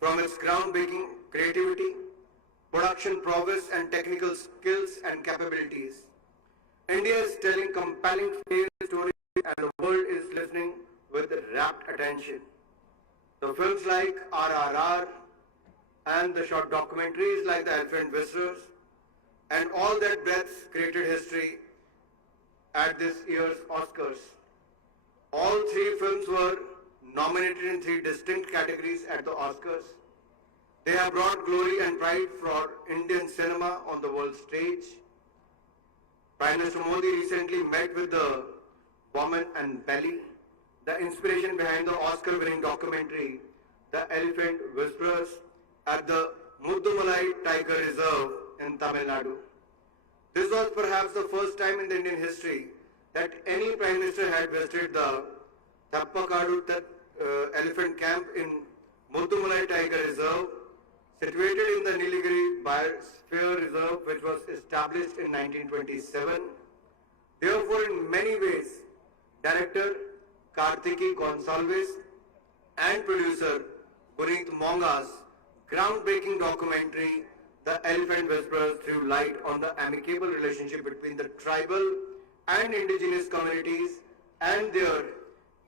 from its groundbreaking creativity, production prowess and technical skills and capabilities. India is telling compelling stories and the world is listening with rapt attention. The films like RRR and the short documentaries like The Elephant Whisperers and All That Breaths created history at this year's Oscars. All three films were nominated in three distinct categories at the Oscars. They have brought glory and pride for Indian cinema on the world stage. Prime Minister Modi recently met with the Woman and Belly, the inspiration behind the Oscar-winning documentary, The Elephant Whisperers, at the Muddumalai Tiger Reserve in Tamil Nadu. This was perhaps the first time in the Indian history that any Prime Minister had visited the Thappakadu elephant camp in Muthumalai Tiger Reserve, situated in the Nilgiri Biosphere Reserve, which was established in 1927. Therefore, in many ways, Director Karthiki Gonsalves and producer Guneet Monga's groundbreaking documentary, The Elephant Whisperers, threw light on the amicable relationship between the tribal and indigenous communities and their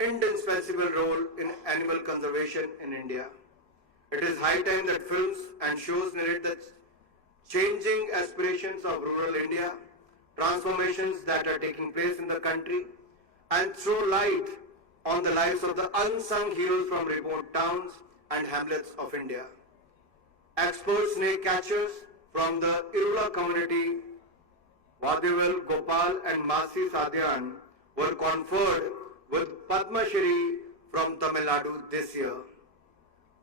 indispensable role in animal conservation in India. It is high time that films and shows narrate the changing aspirations of rural India, transformations that are taking place in the country, and throw light on the lives of the unsung heroes from remote towns and hamlets of India. Expert snake catchers from the Irula community, Vadivel, Gopal and Masi Sadhyan, were conferred with Padma Shri from Tamil Nadu this year.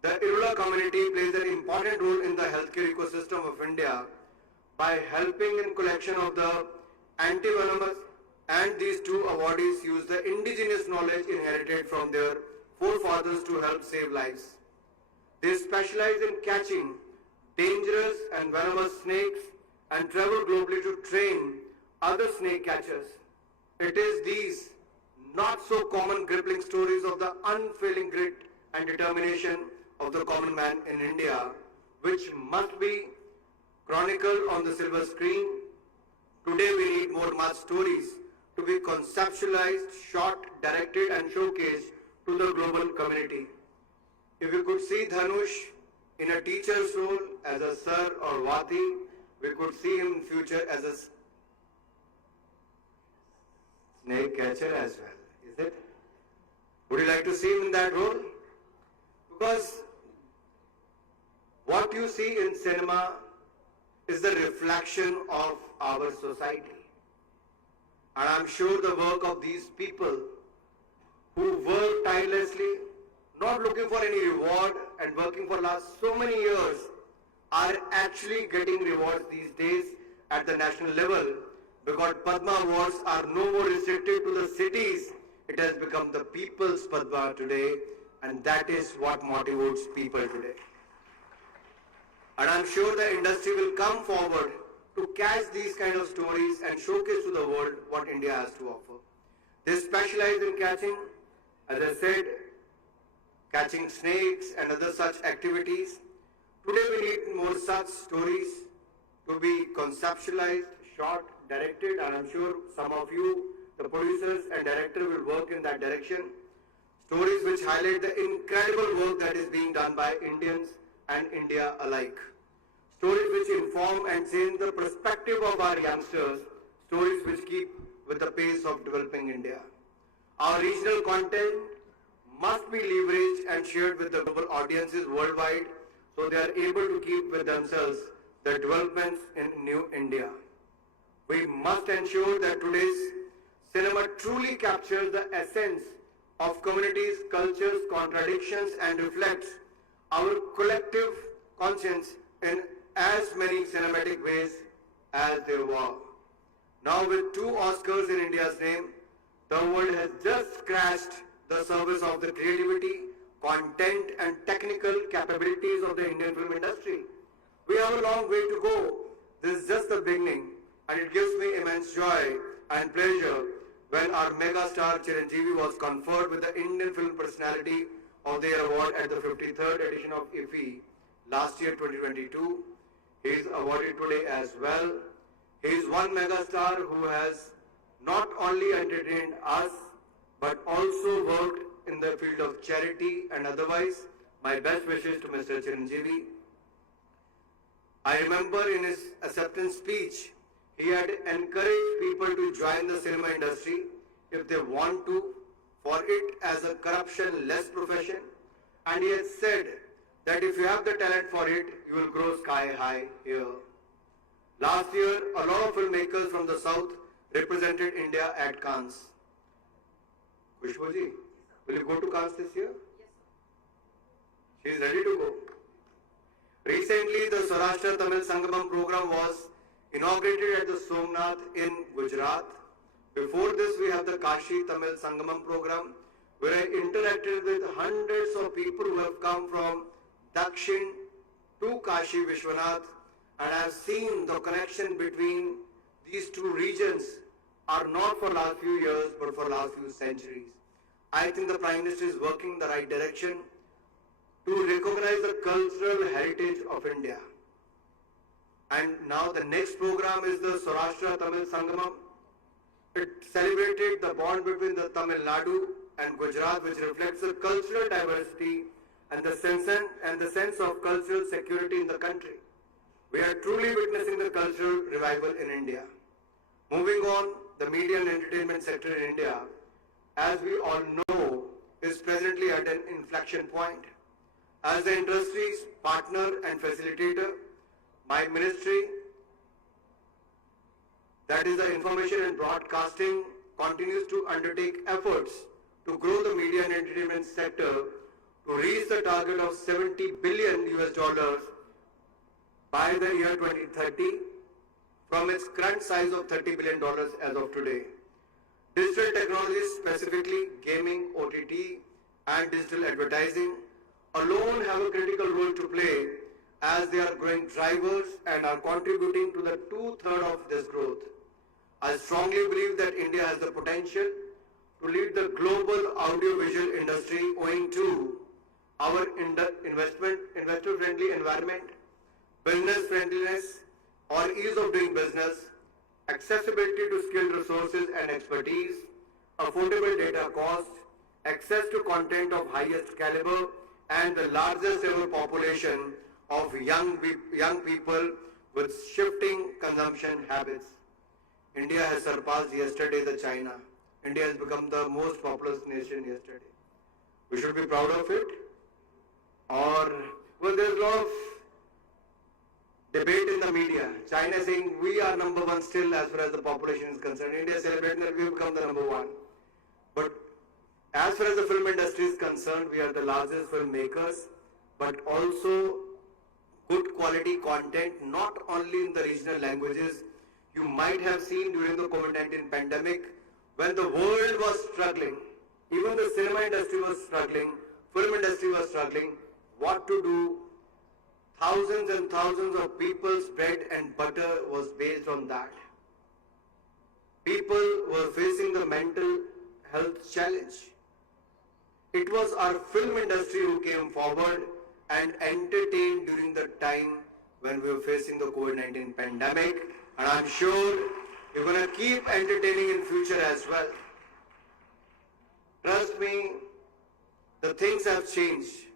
The Irula community plays an important role in the healthcare ecosystem of India by helping in collection of the antivenomous, and these two awardees use the indigenous knowledge inherited from their forefathers to help save lives. They specialize in catching dangerous and venomous snakes and travel globally to train other snake catchers. It is these not so common crippling stories of the unfailing grit and determination of the common man in India which must be chronicled on the silver screen. Today we need more much stories to be conceptualized, shot, directed and showcased to the global community. If you could see Dhanush in a teacher's role as a sir or Vati, we could see him in future as a snake catcher as well, is it? Would you like to see him in that role? Because what you see in cinema is the reflection of our society. And I'm sure the work of these people who work tirelessly, not looking for any reward and working for last so many years, are actually getting rewards these days at the national level, because Padma Awards are no more restricted to the cities. It has become the people's Padma today, and that is what motivates people today. And I'm sure the industry will come forward to catch these kind of stories and showcase to the world what India has to offer. They specialize in catching, as I said, catching snakes and other such activities. Today we need more such stories to be conceptualized, shot, directed, and I'm sure some of you, the producers and director, will work in that direction. Stories which highlight the incredible work that is being done by Indians and India alike. Stories which inform and change the perspective of our youngsters. Stories which keep with the pace of developing India. Our regional content must be leveraged and shared with the global audiences worldwide so they are able to keep with themselves the developments in New India. We must ensure that today's cinema truly captures the essence of communities, cultures, contradictions and reflects our collective conscience in as many cinematic ways as there were. Now with 2 Oscars in India's name, the world has just scratched the surface of the creativity, content and technical capabilities of the Indian film industry. We have a long way to go. This is just the beginning, and it gives me immense joy and pleasure when our mega star Chiranjeevi was conferred with the Indian Film Personality of the Year award at the 53rd edition of IFFI last year 2022. He is awarded today as well. He is one mega star who has not only entertained us but also worked in the field of charity and otherwise. My best wishes to Mr. Chiranjeevi. I remember in his acceptance speech, he had encouraged people to join the cinema industry if they want to, for it as a corruption-less profession. And he had said that if you have the talent for it, you will grow sky high here. Last year, a lot of filmmakers from the south represented India at Cannes. Kushbu ji, will you go to Cannes this year? Yes. She is ready to go. Recently, the Saurashtra Tamil Sangamam program was inaugurated at the Somnath in Gujarat. Before this, we have the Kashi Tamil Sangamam program, where I interacted with hundreds of people who have come from Dakshin to Kashi Vishwanath, and I have seen the connection between these two regions are not for last few years, but for last few centuries. I think the Prime Minister is working in the right direction to recognize the cultural heritage of India. And now the next program is the Saurashtra Tamil Sangamam. It celebrated the bond between the Tamil Nadu and Gujarat, which reflects the cultural diversity and the sense of cultural security in the country. We are truly witnessing the cultural revival in India. Moving on, the media and entertainment sector in India, as we all know, is presently at an inflection point. As the industry's partner and facilitator, my ministry, that is the Information and Broadcasting, continues to undertake efforts to grow the media and entertainment sector to reach the target of $70 billion by the year 2030 from its current size of $30 billion as of today. Digital technologies, specifically gaming, OTT, and digital advertising, alone have a critical role to play as they are growing drivers and are contributing to the 2/3 of this growth. I strongly believe that India has the potential to lead the global audiovisual industry owing to our investor-friendly environment, business friendliness or ease of doing business, accessibility to skilled resources and expertise, affordable data cost, access to content of highest caliber, and the largest ever population of young people with shifting consumption habits. India has surpassed yesterday the China. India has become the most populous nation yesterday. We should be proud of it. Or, well, there's a lot of debate in the media. China saying we are number one still as far as the population is concerned. India is celebrating that we have become the number one. But as far as the film industry is concerned, we are the largest filmmakers, but also good quality content, not only in the regional languages. You might have seen during the COVID-19 pandemic, when the world was struggling, even the cinema industry was struggling, film industry was struggling, what to do. Thousands and thousands of people's bread and butter was based on that. People were facing the mental health challenge. It was our film industry who came forward and entertained during the time when we were facing the COVID-19 pandemic. And I'm sure you're going to keep entertaining in future as well. Trust me, the things have changed.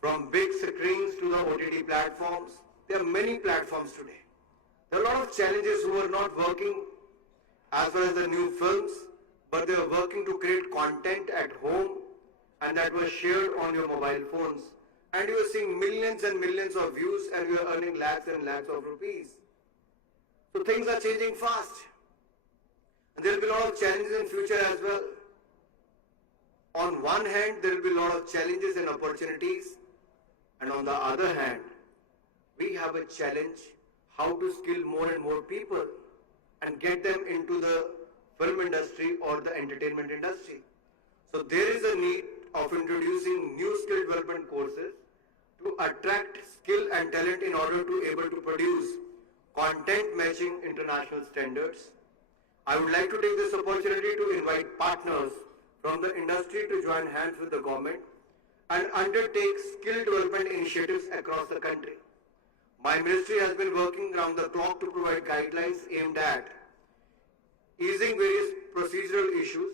From big screens to the OTT platforms, there are many platforms today. There are a lot of challenges who are not working as far as the new films, but they are working to create content at home and that was shared on your mobile phones. And you are seeing millions and millions of views and you are earning lakhs and lakhs of rupees. So things are changing fast. And there will be a lot of challenges in future as well. On one hand, there will be a lot of challenges and opportunities. And on the other hand, we have a challenge how to skill more and more people and get them into the film industry or the entertainment industry. So there is a need of introducing new skill development courses to attract skill and talent in order to able to produce content matching international standards. I would like to take this opportunity to invite partners from the industry to join hands with the government and undertake skill development initiatives across the country. My ministry has been working around the clock to provide guidelines aimed at easing various procedural issues,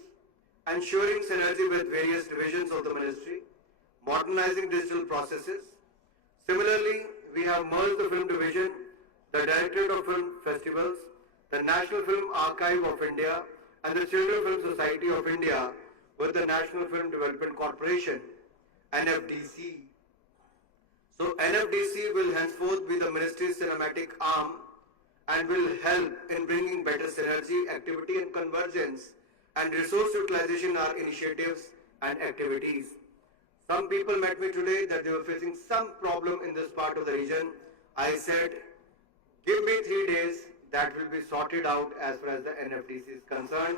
ensuring synergy with various divisions of the ministry, modernizing digital processes. Similarly, we have merged the film division, the Directorate of Film Festivals, the National Film Archive of India, and the Children's Film Society of India with the National Film Development Corporation, NFDC. So NFDC will henceforth be the ministry's cinematic arm and will help in bringing better synergy, activity and convergence and resource utilization in our initiatives and activities. Some people met me today that they were facing some problem in this part of the region. I said, Give me 3 days, that will be sorted out as far as the NFDC is concerned.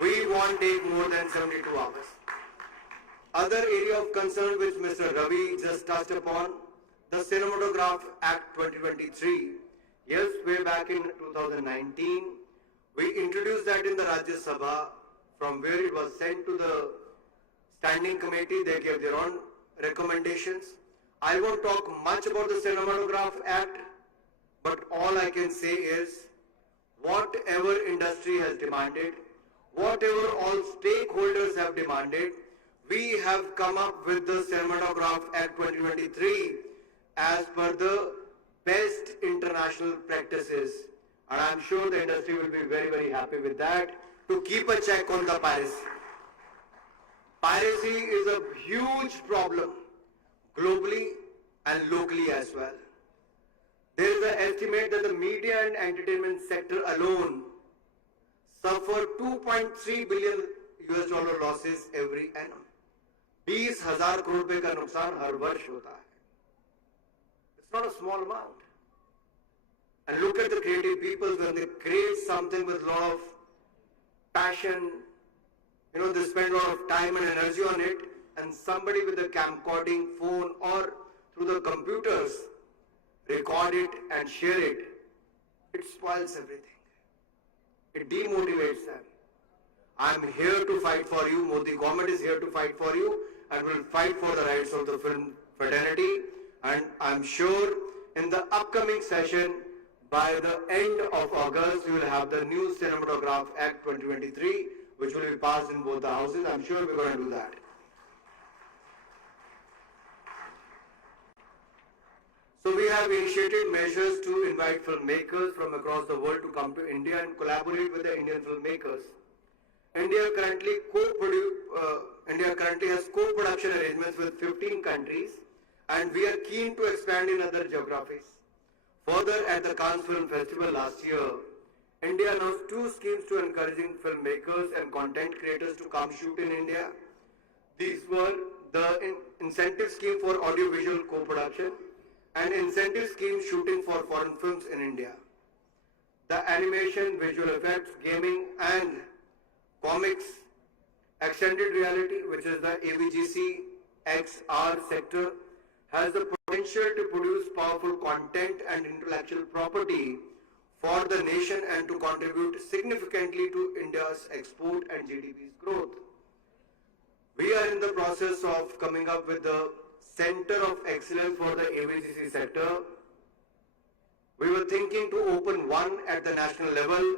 We won't take more than 72 hours. Other area of concern which Mr. Ravi just touched upon, the Cinematograph Act 2023. Yes, way back in 2019, we introduced that in the Rajya Sabha, from where it was sent to the standing committee. They gave their own recommendations. I won't talk much about the Cinematograph Act, but all I can say is, whatever industry has demanded, whatever all stakeholders have demanded, we have come up with the Cinematograph Act 2023 as per the best international practices. And I'm sure the industry will be very, very happy with that, to keep a check on the piracy. Piracy is a huge problem globally and locally as well. There is an estimate that the media and entertainment sector alone suffer 2.3 billion US dollar losses every annum. 20,000 crore रुपए का नुकसान हर वर्ष होता है. It's not a small amount. And look at the creative people when they create something with a lot of passion. They spend a lot of time and energy on it, and somebody with a camcording phone or through the computers record it and share it. It spoils everything. It demotivates them. I'm here to fight for you. Modi government is here to fight for you, and will fight for the rights of the film fraternity. And I'm sure in the upcoming session, by the end of August, we will have the new Cinematograph Act 2023, which will be passed in both the houses. I'm sure we're going to do that. So we have initiated measures to invite filmmakers from across the world to come to India and collaborate with the Indian filmmakers. India currently has co-production arrangements with 15 countries, and we are keen to expand in other geographies. Further, at the Cannes Film Festival last year, India announced 2 schemes to encouraging filmmakers and content creators to come shoot in India. These were the incentive scheme for audiovisual co-production and incentive scheme shooting for foreign films in India. The animation, visual effects, gaming and comics, extended reality, which is the AVGC XR sector, has the potential to produce powerful content and intellectual property for the nation and to contribute significantly to India's export and GDP's growth. We are in the process of coming up with the Center of Excellence for the AVGC sector. We were thinking to open one at the national level,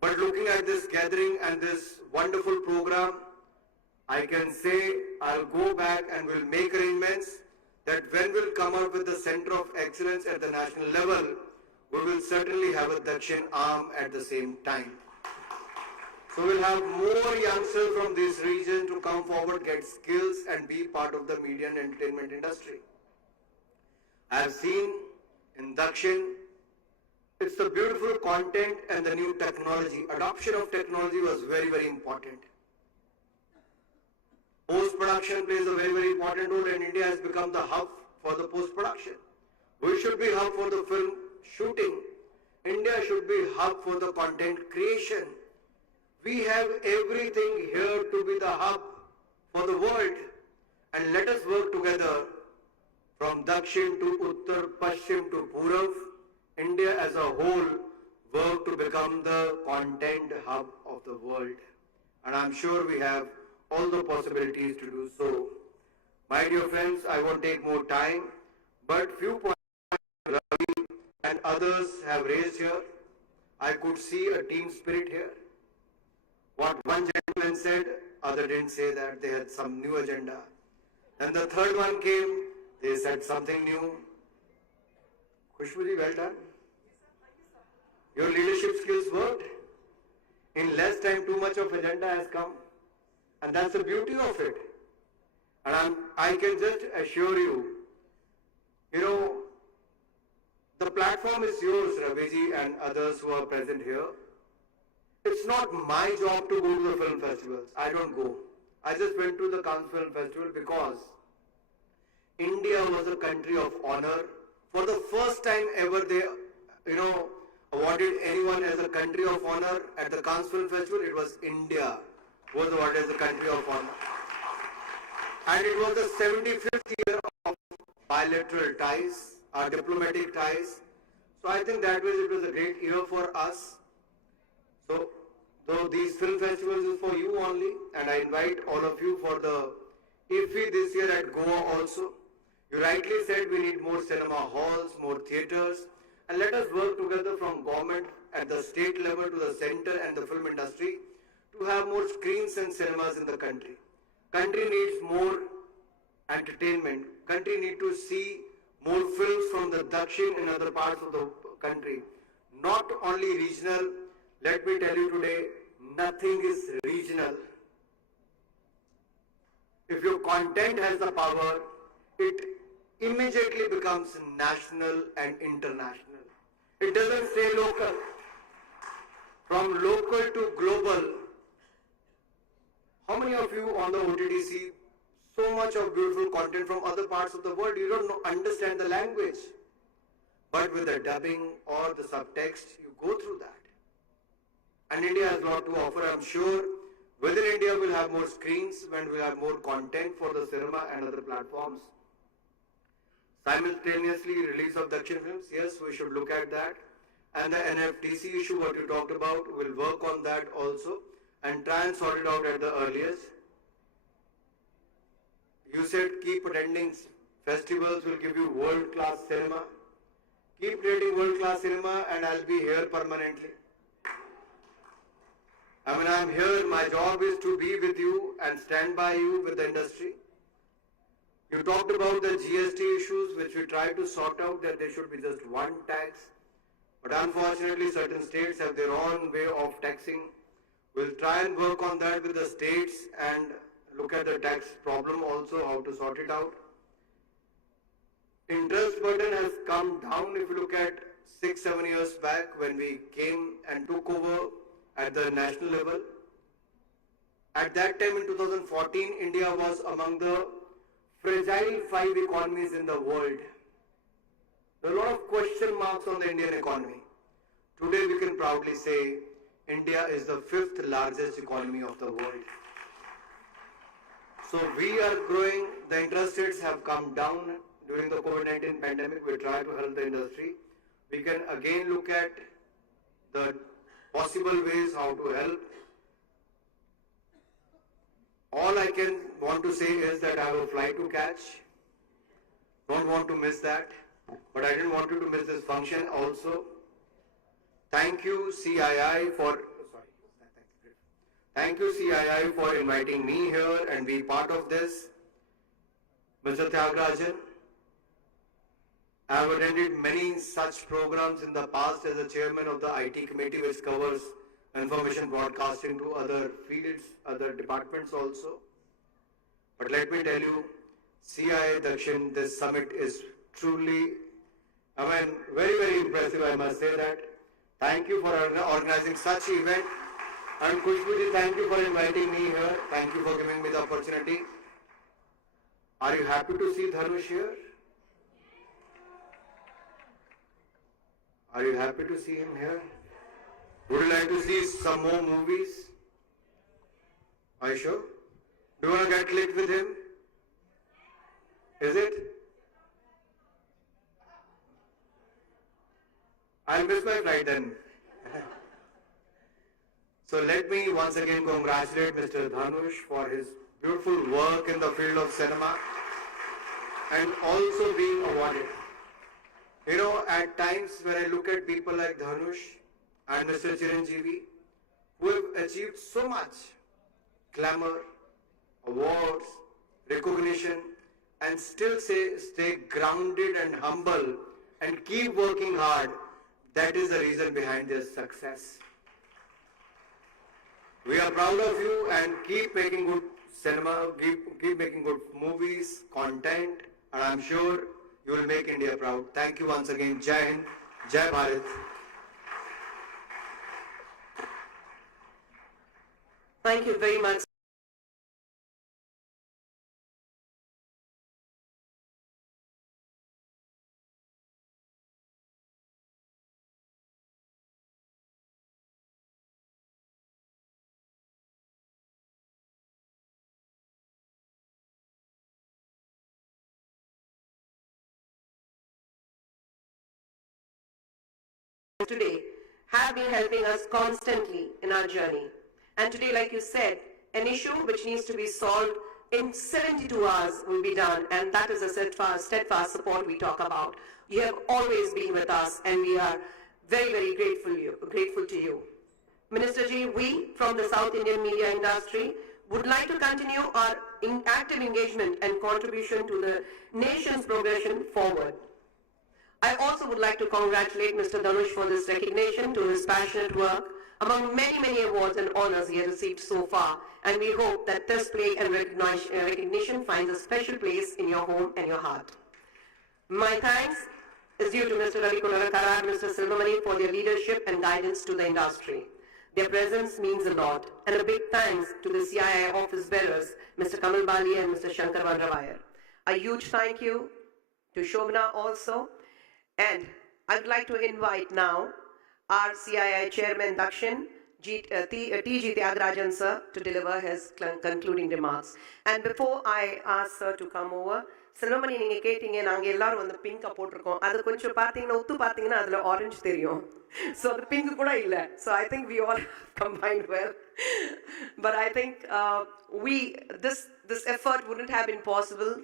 but looking at this gathering and this wonderful program, I can say I'll go back and we'll make arrangements that when we'll come out with the Center of Excellence at the national level, we will certainly have a Dakshin arm at the same time. So we'll have more youngsters from this region to come forward, get skills and be part of the media and entertainment industry. I have seen in Dakshin, it's the beautiful content and the new technology. Adoption of technology was very, very important. Post-production plays a very, very important role, and India has become the hub for the post-production. We should be hub for the film shooting. India should be hub for the content creation. We have everything here to be the hub for the world, and let us work together from Dakshin to Uttar, Paschim to Purav. India as a whole work to become the content hub of the world, and I'm sure we have all the possibilities to do so. My dear friends, I won't take more time, but few points Ravi and others have raised here. I could see a team spirit here. What one gentleman said, other didn't say that, they had some new agenda. Then the third one came, they said something new. Khushbu ji, well done. Your leadership skills worked. In less time, too much of agenda has come. And that's the beauty of it. And I can just assure you, the platform is yours, Raviji and others who are present here. It's not my job to go to the film festivals. I don't go. I just went to the Cannes Film Festival because India was a country of honor. For the first time ever, they awarded anyone as a country of honor at the Cannes Film Festival, it was India was awarded as the country of honor. And it was the 75th year of bilateral ties, our diplomatic ties. So I think that way it was a great year for us. So, though these film festivals is for you only, and I invite all of you for the IFFI this year at Goa also. You rightly said we need more cinema halls, more theatres, and let us work together from government at the state level to the center and the film industry to have more screens and cinemas in the country. Country needs more entertainment. Country need to see more films from the Dakshin and other parts of the country. Not only regional, let me tell you today, nothing is regional. If your content has the power, it immediately becomes national and international. It doesn't stay local. From local to global, how many of you on the OTT see so much of beautiful content from other parts of the world? You don't understand the language. But with the dubbing or the subtext, you go through that. And India has a lot to offer, I'm sure. Within India, we'll have more screens when we'll have more content for the cinema and other platforms. Simultaneously, release of Dakshin films, yes, we should look at that. And the NFTC issue, what you talked about, we'll work on that also and try and sort it out at the earliest. You said keep attending festivals will give you world-class cinema. Keep creating world-class cinema and I'll be here permanently. I'm here, my job is to be with you and stand by you with the industry. You talked about the GST issues which we try to sort out, that there should be just one tax. But unfortunately certain states have their own way of taxing. We'll try and work on that with the states and look at the tax problem also, how to sort it out. Interest burden has come down if you look at 6-7 years back when we came and took over at the national level. At that time in 2014, India was among the fragile 5 economies in the world. There are a lot of question marks on the Indian economy. Today we can proudly say India is the 5th largest economy of the world. So we are growing, the interest rates have come down during the COVID-19 pandemic. We try to help the industry. We can again look at the possible ways how to help. All I can want to say is that I have a flight to catch. Don't want to miss that. But I didn't want you to miss this function also. Thank you CII for inviting me here and be part of this. Mr. Tyagarajan, I have attended many such programs in the past as a chairman of the IT committee which covers information broadcasting to other fields, other departments also. But let me tell you, CIA Dakshin, this summit is truly, very, very impressive, I must say that. Thank you for organizing such event. And Kushbuji, thank you for inviting me here. Thank you for giving me the opportunity. Are you happy to see Dhanush here? Are you happy to see him here? Would you like to see some more movies? Are you sure? Do you want to get clicked with him? Is it? I'll miss my flight then. So let me once again congratulate Mr. Dhanush for his beautiful work in the field of cinema and also being awarded. At times when I look at people like Dhanush and Mr. Chiranjeevi, who have achieved so much glamour, awards, recognition, and still stay grounded and humble and keep working hard, that is the reason behind their success. We are proud of you and keep making good cinema, keep making good movies, content, and I'm sure you will make India proud. Thank you once again. Jai Hind, Jai Bharat. Thank you very much. today have been helping us constantly in our journey. And today, like you said, an issue which needs to be solved in 72 hours will be done, and that is a steadfast support we talk about. You have always been with us, and we are very, very grateful to you. Minister Ji, we from the South Indian media industry would like to continue our active engagement and contribution to the nation's progression forward. I also would like to congratulate Mr. Dhanush for this recognition to his passionate work among many, many awards and honors he has received so far, and we hope that this play and recognition finds a special place in your home and your heart. My thanks is due to Mr. Ravi Kulakara and Mr. Silvamani for their leadership and guidance to the industry. Their presence means a lot, and a big thanks to the CII office bearers, Mr. Kamal Bali and Mr. Shankar Vandravayar. A huge thank you to Shobna also, and I'd like to invite now our CII Chairman Dakshin, T.G. Tyagarajan sir, to deliver his concluding remarks. And before I ask sir to come over, Silvamani, நீங்க கேட்டீங்க நாங்க எல்லாரும் வந்து பிங்கா போட்டிருக்கோம். அது கொஞ்சம் பாத்தீங்கன்னா ஒத்து பாத்தீங்கன்னா அதுல ஆரஞ்சு தெரியும். So the pink கூட இல்ல. So I think we all combined well. But I think this effort wouldn't have been possible.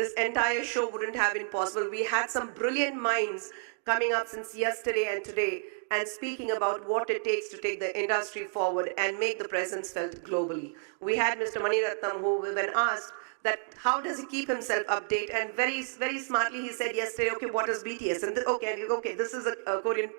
This entire show wouldn't have been possible. We had some brilliant minds coming up since yesterday and today and speaking about what it takes to take the industry forward and make the presence felt globally. We had Mr. Mani Ratnam, who when asked that how does he keep himself updated, and very, very smartly he said yesterday, okay, what is BTS? And okay, this is a Korean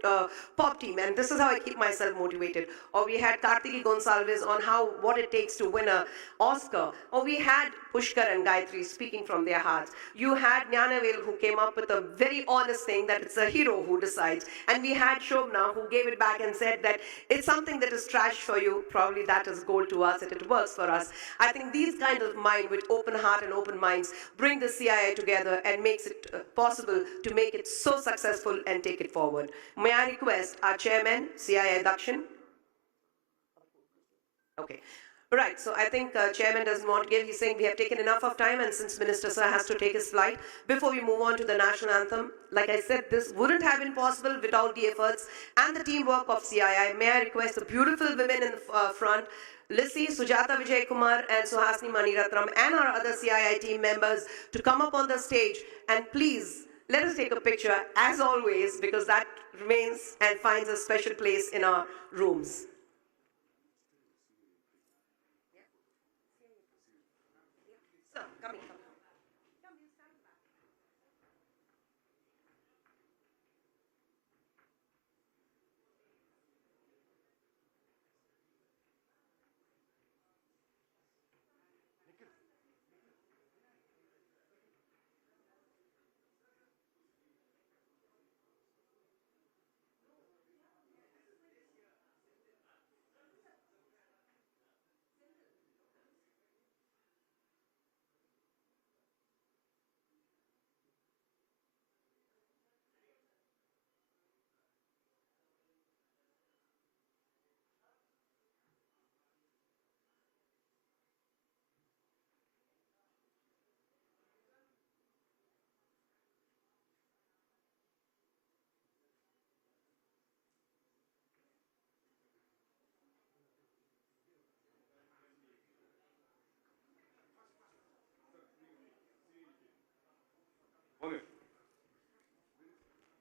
pop team, and this is how I keep myself motivated. Or we had Kartiki Gonsalves on what it takes to win an Oscar. Or we had Pushkar and Gayatri speaking from their hearts. You had Jnanavel, who came up with a very honest thing that it's a hero who decides. And we had Shobna, who gave it back and said that it's something that is trash for you. Probably that is gold to us, and it works for us. I think these kind of mind with open heart and open minds bring the CII together and makes it possible to make it so successful and take it forward. May I request our chairman, CII Dakshin? Okay. Right, so I think chairman doesn't want to give, he's saying we have taken enough of time, and since Minister Sir has to take his flight, before we move on to the national anthem, like I said, this wouldn't have been possible without the efforts and the teamwork of CII. May I request the beautiful women in the front, Lissy, Sujata Vijay Kumar and Suhasini Maniratnam and our other CII team members to come up on the stage, and please let us take a picture as always, because that remains and finds a special place in our rooms. Sir, coming.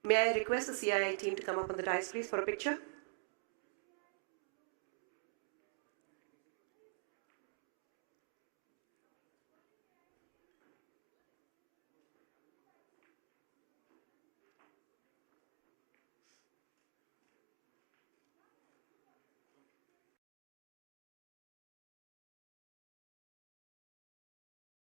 May I request the CII team to come up on the dais, please, for a picture?